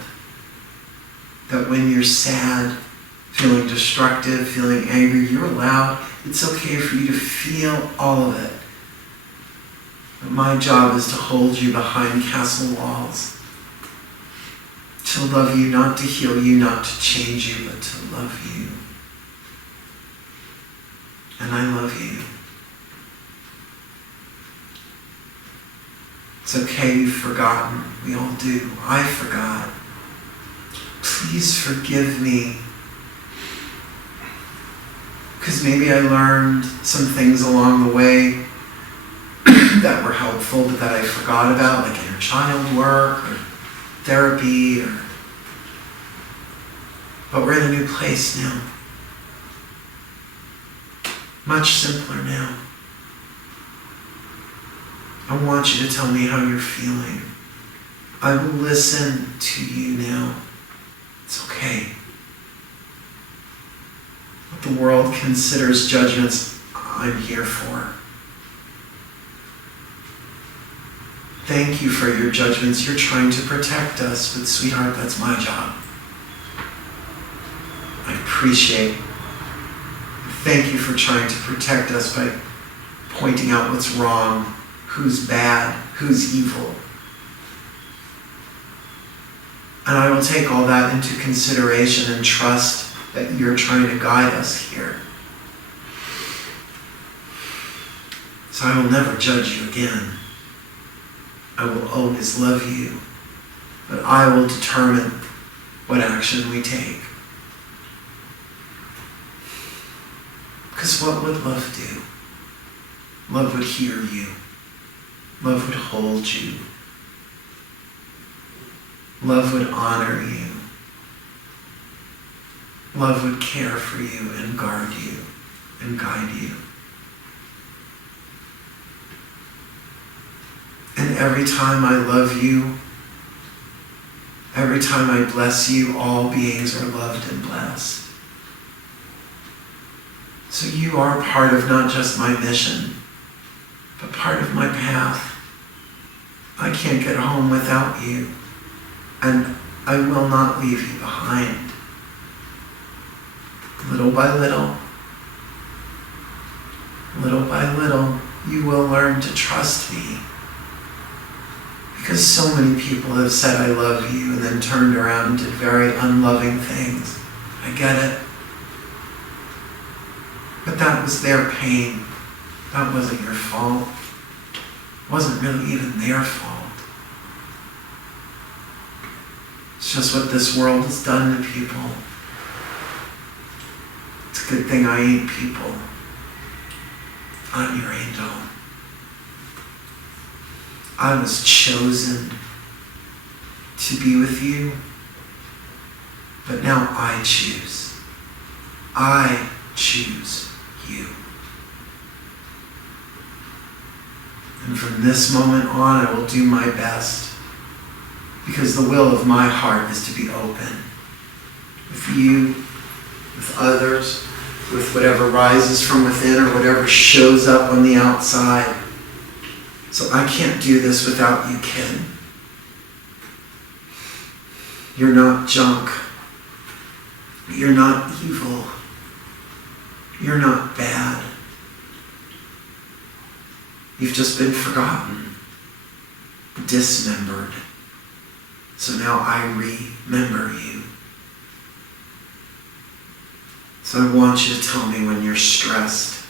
That when you're sad, feeling destructive, feeling angry, you're allowed. It's okay for you to feel all of it. But my job is to hold you behind castle walls. To love you, not to heal you, not to change you, but to love you. And I love you. It's okay you've forgotten. We all do. I forgot. Please forgive me. Because maybe I learned some things along the way that were helpful, but that I forgot about, like inner child work or therapy. But we're in a new place now. Much simpler now. I want you to tell me how you're feeling. I will listen to you now. It's okay. What the world considers judgments, I'm here for. Thank you for your judgments. You're trying to protect us, but sweetheart, that's my job. I appreciate. Thank you for trying to protect us by pointing out what's wrong, who's bad, who's evil. And I will take all that into consideration and trust that you're trying to guide us here. So I will never judge you again. I will always love you, but I will determine what action we take. Because what would love do? Love would hear you. Love would hold you. Love would honor you. Love would care for you and guard you and guide you. And every time I love you, every time I bless you, all beings are loved and blessed. So you are part of not just my mission, but part of my path. I can't get home without you, and I will not leave you behind. Little by little, you will learn to trust me. Because so many people have said I love you and then turned around and did very unloving things. I get it. But that was their pain. That wasn't your fault. It wasn't really even their fault. It's just what this world has done to people. It's a good thing I ain't people. I'm your angel. I was chosen to be with you, but now I choose. I choose you. And from this moment on, I will do my best, because the will of my heart is to be open with you, with others, with whatever rises from within or whatever shows up on the outside. So I can't do this without you, kid. You're not junk. You're not evil. You're not bad. You've just been forgotten, dismembered. So now I remember you. So I want you to tell me when you're stressed,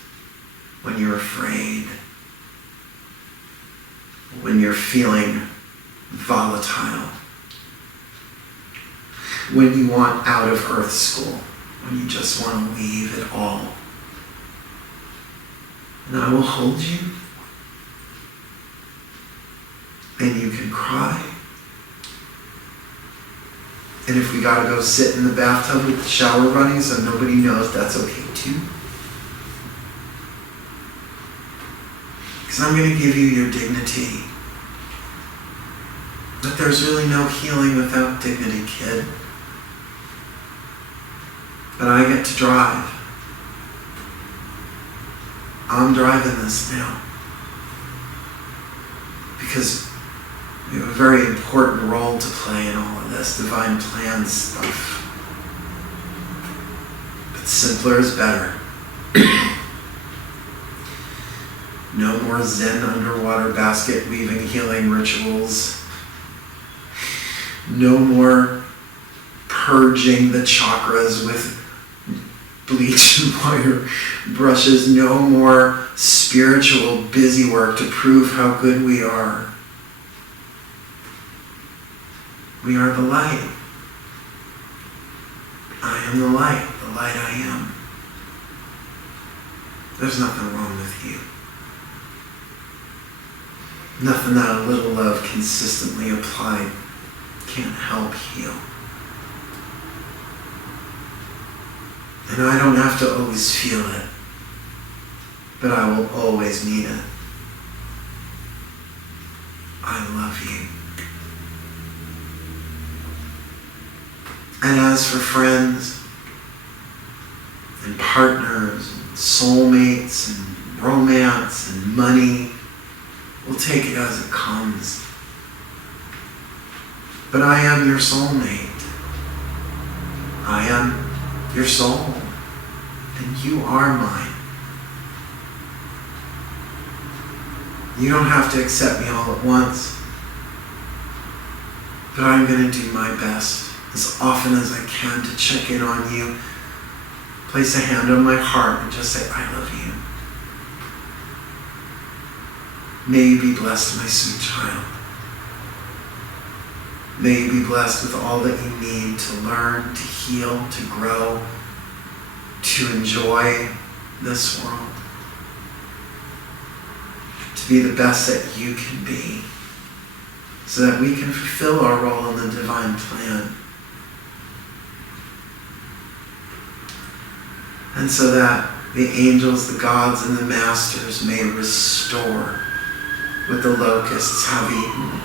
when you're afraid, when you're feeling volatile, when you want out of Earth School, when you just want to leave it all. And I will hold you, and you can cry. And if we gotta go sit in the bathtub with the shower running so nobody knows, that's okay too. Because I'm going to give you your dignity. But there's really no healing without dignity, kid. But I get to drive. I'm driving this now. Because we have a very important role to play in all of this divine plan stuff. But simpler is better. No more Zen underwater basket weaving healing rituals. No more purging the chakras with bleach and wire brushes. No more spiritual busy work to prove how good we are. We are the light. I am the light I am. There's nothing wrong with you. Nothing that a little love consistently applied can't help heal. And I don't have to always feel it, but I will always need it. I love you. And as for friends and partners and soulmates and romance and money, we'll take it as it comes. But I am your soulmate. I am your soul. And you are mine. You don't have to accept me all at once. But I'm going to do my best as often as I can to check in on you place a hand on my heart and just say, I love you. May you be blessed, my sweet child. May you be blessed with all that you need to learn, to heal, to grow, to enjoy this world, to be the best that you can be, so that we can fulfill our role in the divine plan. And so that the angels, the gods, and the masters may restore what the locusts have eaten.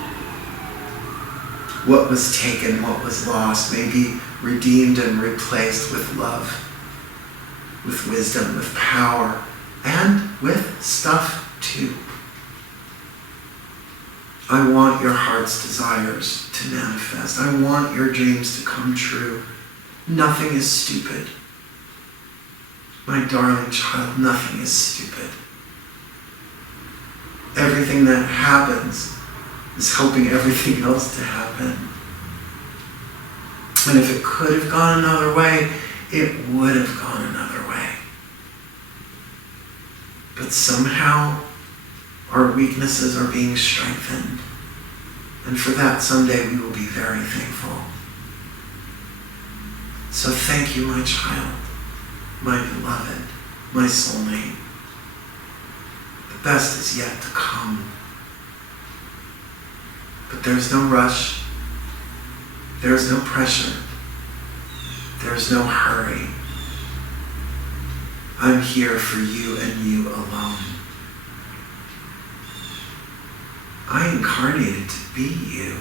What was taken, what was lost, may be redeemed and replaced with love, with wisdom, with power, and with stuff too. I want your heart's desires to manifest. I want your dreams to come true. Nothing is stupid. My darling child, nothing is stupid. Everything that happens is helping everything else to happen. And if it could have gone another way, it would have gone another way. But somehow, our weaknesses are being strengthened. And for that, someday we will be very thankful. So thank you, my child, my beloved, my soulmate. The best is yet to come. But there's no rush. There's no pressure. There's no hurry. I'm here for you and you alone. I incarnated to be you.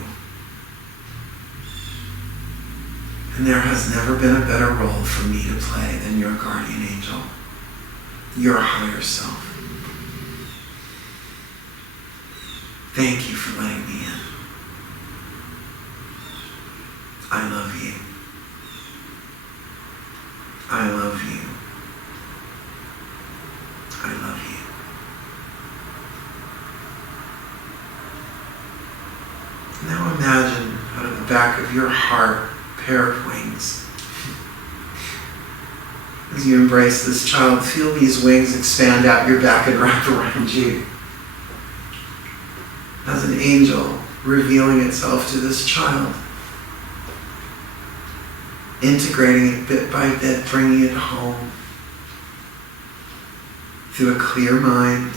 And there has never been a better role for me to play than your guardian angel, your higher self. Thank you for letting me in. I love you. I love you. I love you. Now imagine out of the back of your heart a pair of wings. As you embrace this child, feel these wings expand out your back and wrap around you. As an angel revealing itself to this child, integrating it bit by bit, bringing it home through a clear mind,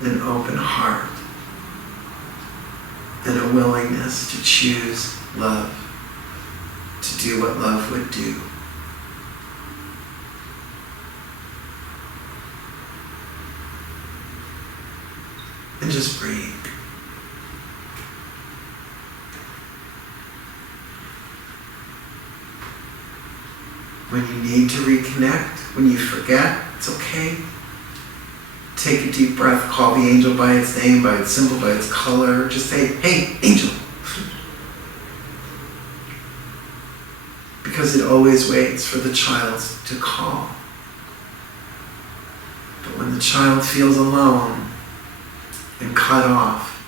an open heart, and a willingness to choose love, to do what love would do. And just breathe. When you need to reconnect, when you forget, it's okay. Take a deep breath, call the angel by its name, by its symbol, by its color. Just say, hey, angel. Because it always waits for the child to call. But when the child feels alone and cut off,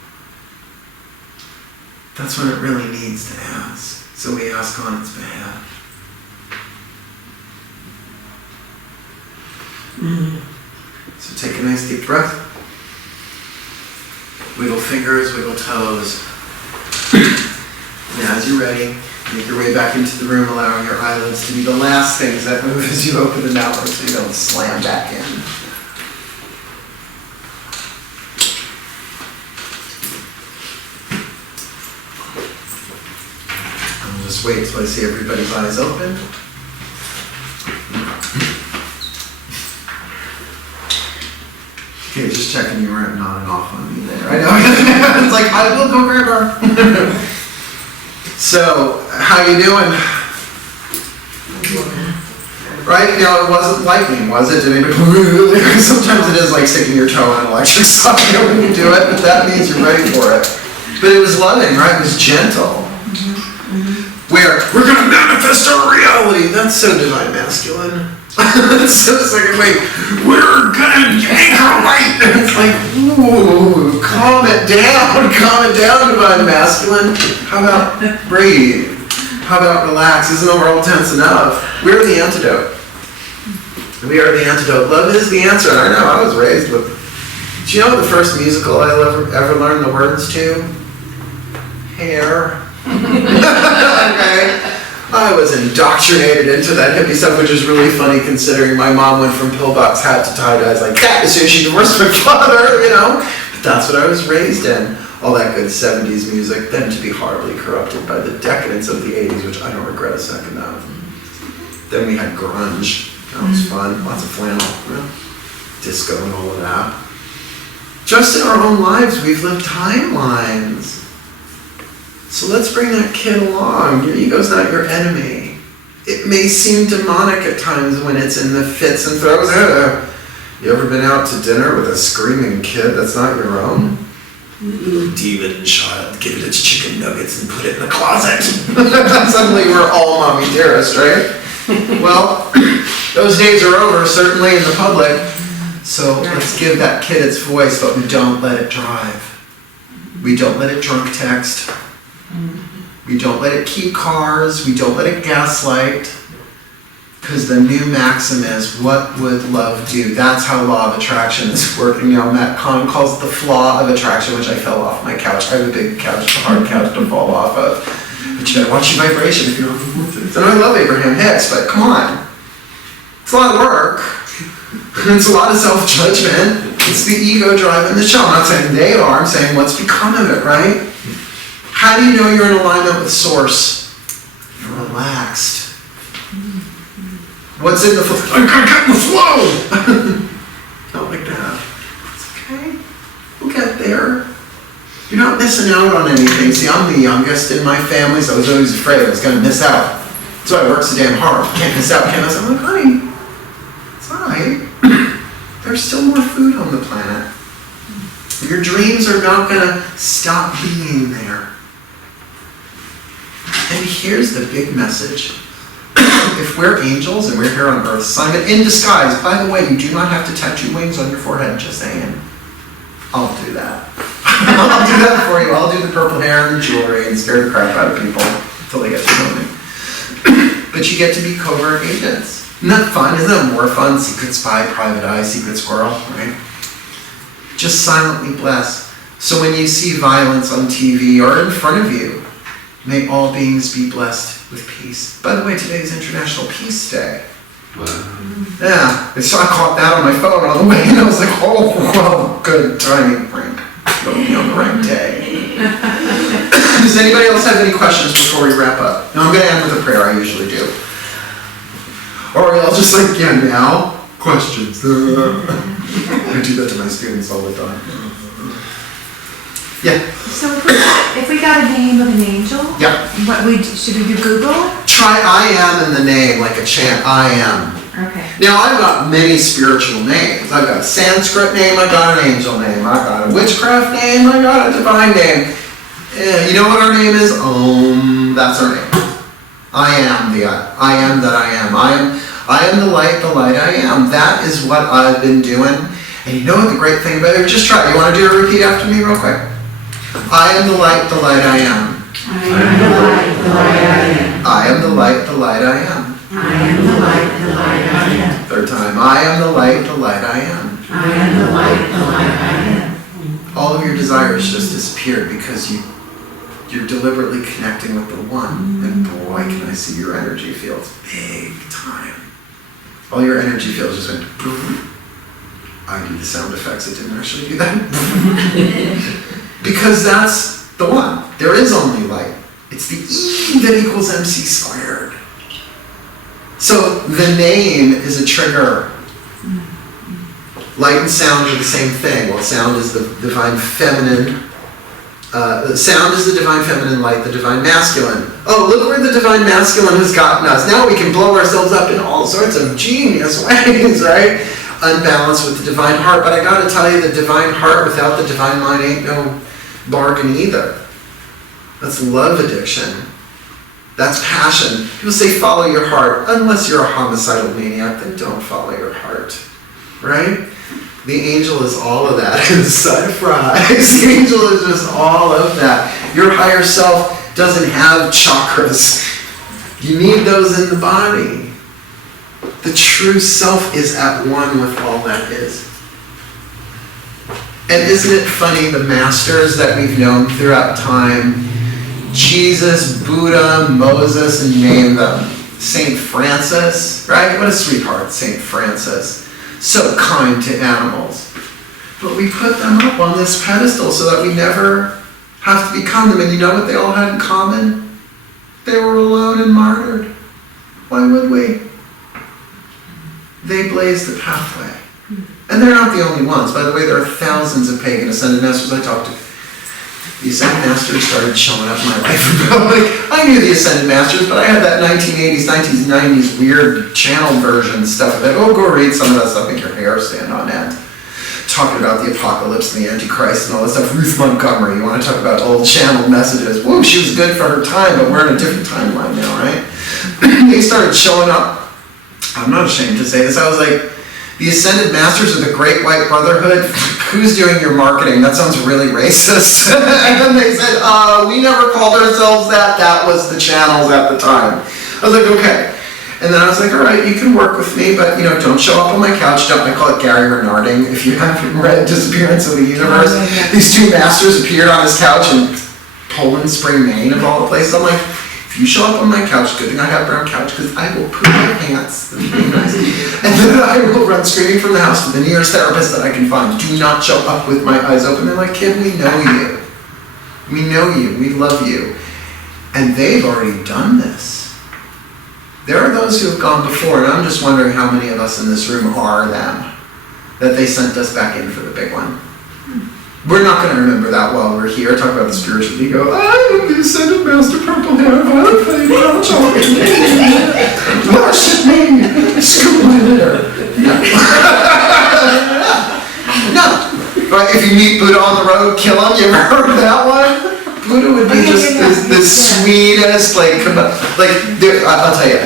that's when it really needs to ask. So we ask on its behalf. So take a nice deep breath. Wiggle fingers, wiggle toes. Now as you're ready, make your way back into the room, allowing your eyelids to be the last things that move as you open them outward so you don't slam back in. I'll just wait till I see everybody's eyes open. Okay, just checking you weren't nodding off on me there. I know. It's like, I will go grab her. So, how you doing? Right? You know, it wasn't lightning, was it? Did anybody, sometimes it is like sticking your toe in an electric socket when you do it, but that means you're ready for it. But it was loving, right? It was gentle. Where we're going to manifest our reality. That's so divine masculine. So it's like, wait, we're gonna yank her right. It's like, ooh, calm it down, divine masculine. How about breathe? How about relax? Isn't the world tense enough? We're the antidote. We are the antidote. Love is the answer. And I know, I was raised with... Do you know the first musical I ever learned the words to? Hair. Okay. I was indoctrinated into that hippie stuff, which is really funny considering my mom went from pillbox hat to tie-dyes like that as soon as she divorced my father, you know? But that's what I was raised in. All that good 70s music, then to be horribly corrupted by the decadence of the 80s, which I don't regret a second of. Then we had grunge. That was fun. Lots of flannel. Yeah. Disco and all of that. Just in our own lives, we've lived timelines. So let's bring that kid along. Your ego's not your enemy. It may seem demonic at times when it's in the fits and throes. You ever been out to dinner with a screaming kid that's not your own? Demon child, give it its chicken nuggets and put it in the closet. Suddenly we're all mommy dearest, right? Well, those days are over, certainly in the public. So let's give that kid its voice, but we don't let it drive. We don't let it drunk text. We don't let it keep cars. We don't let it gaslight. Because the new maxim is, what would love do? That's how law of attraction is working. You know, Matt Kahn calls it the flaw of attraction, which I fell off my couch. I have a big couch, a hard couch to fall off of. But you gotta watch your vibration if you're... And I love Abraham Hicks, but come on. It's a lot of work. It's a lot of self-judgment. It's the ego driving the show. I'm not saying they are, I'm saying what's become of it, right? How do you know you're in alignment with Source? You're relaxed. What's in the flow? I gotta get in the flow! Not like that. It's okay. We'll get there. You're not missing out on anything. See, I'm the youngest in my family, so I was always afraid I was gonna miss out. That's why I work so damn hard. Can't miss out, can't miss out. I'm like, honey, it's alright. There's still more food on the planet. Your dreams are not gonna stop being there. And here's the big message. If we're angels and we're here on earth, Simon, in disguise, by the way, you do not have to tattoo wings on your forehead, just saying. I'll do that. I'll do that for you. I'll do the purple hair and the jewelry and scare the crap out of people until they get to know me. But you get to be covert agents. Isn't that fun? Isn't that more fun? Secret spy, private eye, secret squirrel, right? Just silently bless. So when you see violence on TV or in front of you, may all beings be blessed with peace. By the way, today is International Peace Day. Wow. Yeah, so I caught that on my phone on the way, and I was like, oh, well, good timing, Frank. Put me on the right day. Does anybody else have any questions before we wrap up? No, I'm going to end with a prayer, I usually do. Or I'll just like, yeah, now, questions. I do that to my students all the time. Yeah. So if we got a name of an angel, Yeah. should we do Google? Try I am in the name, like a chant, I am. Okay. Now, I've got many spiritual names. I've got a Sanskrit name, I've got an angel name, I've got a witchcraft name, I've got a divine name. You know what our name is? That's our name. I am I am that I am. I am the light I am. That is what I've been doing. And you know what the great thing about it? Just try it. You want to do a repeat after me real quick? I am the light I am. I am the light I am. I am the light I am. I am the light I am. Third time. I am the light I am. I am the light I am. All of your desires just disappeared because you're deliberately connecting with the one. And boy, can I see your energy fields big time. All your energy fields just went boom. I do the sound effects, it didn't actually do that. Because that's the one. There is only light. It's the E that equals MC squared. So the name is a trigger. Light and sound are the same thing. Well, sound is the divine feminine. Sound is the divine feminine, light the divine masculine. Oh, look where the divine masculine has gotten us. Now we can blow ourselves up in all sorts of genius ways, right? Unbalanced with the divine heart. But I gotta tell you, the divine heart without the divine mind ain't no bargain either. That's love addiction. That's passion. People say follow your heart. Unless you're a homicidal maniac, then don't follow your heart. Right? The angel is all of that. Surprise! The angel is just all of that. Your higher self doesn't have chakras. You need those in the body. The true self is at one with all that is. And isn't it funny, the masters that we've known throughout time, Jesus, Buddha, Moses, and name them. Saint Francis, right? What a sweetheart, Saint Francis. So kind to animals. But we put them up on this pedestal so that we never have to become them. And you know what they all had in common? They were alone and martyred. Why would we? They blazed the pathway. And they're not the only ones. By the way, there are thousands of pagan ascended masters I talked to. The ascended masters started showing up in my life. I knew the ascended masters, but I had that 1980s, 1990s weird channel version stuff of it. Oh, go read some of that stuff, make your hair stand on end. Talking about the apocalypse and the Antichrist and all that stuff. Ruth Montgomery, you want to talk about old channel messages. Whoa, she was good for her time, but we're in a different timeline now, right? They started showing up. I'm not ashamed to say this. I was like, the Ascended Masters of the Great White Brotherhood, who's doing your marketing? That sounds really racist. And then they said, we never called ourselves that. That was the channels at the time. I was like, okay. And then I was like, all right, you can work with me, but don't show up on my couch. I call it Gary Renarding. If you haven't read Disappearance of the Universe, these two masters appeared on his couch in Poland, Spring, Maine, of all the places. I'm like, if you show up on my couch, good thing I have a brown couch, because I will poo my pants. That'd be nice. And then I will run screaming from the house to the nearest therapist that I can find. Do not show up with my eyes open. They're like, kid, we know you. We know you. We love you. And they've already done this. There are those who have gone before, and I'm just wondering how many of us in this room are them, that they sent us back in for the big one. We're not going to remember that while we're here. Talk about the spiritual ego. I am the Ascended Master, purple hair, violet flame, brown chocolate. Worship me. Scoop my litter. No. But if you meet Buddha on the road, kill him. You ever heard of that one? Buddha would be just the sweetest, I'll tell you.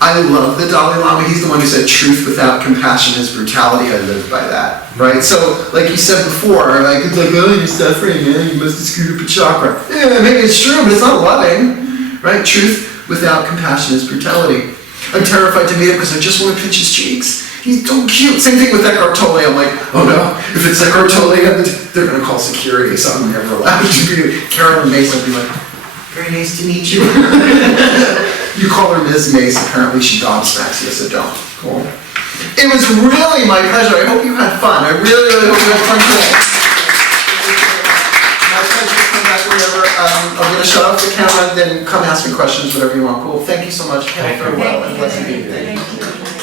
I love the Dalai Lama. He's the one who said, truth without compassion is brutality. I live by that, right? So, like you said before, it's like, oh, you're suffering, man. You must have screwed up a chakra. Yeah, maybe it's true, but it's not loving, right? Truth without compassion is brutality. I'm terrified to meet him because I just want to pinch his cheeks. He's so cute. Same thing with Eckhart Tolle. I'm like, oh no, if it's Eckhart Tolle, they're going to call security, so I'm never allowed to be. Carolyn Mace will be like, very nice to meet you. You call her Ms. Mace, apparently she gobsmacks you, so don't. Cool. It was really my pleasure. I hope you had fun. I really, really hope you had fun today. My pleasure to come back whenever. I'm going to shut off the camera, then come ask me questions, whatever you want. Cool. Thank you so much. Farewell and blessed be. Thank you.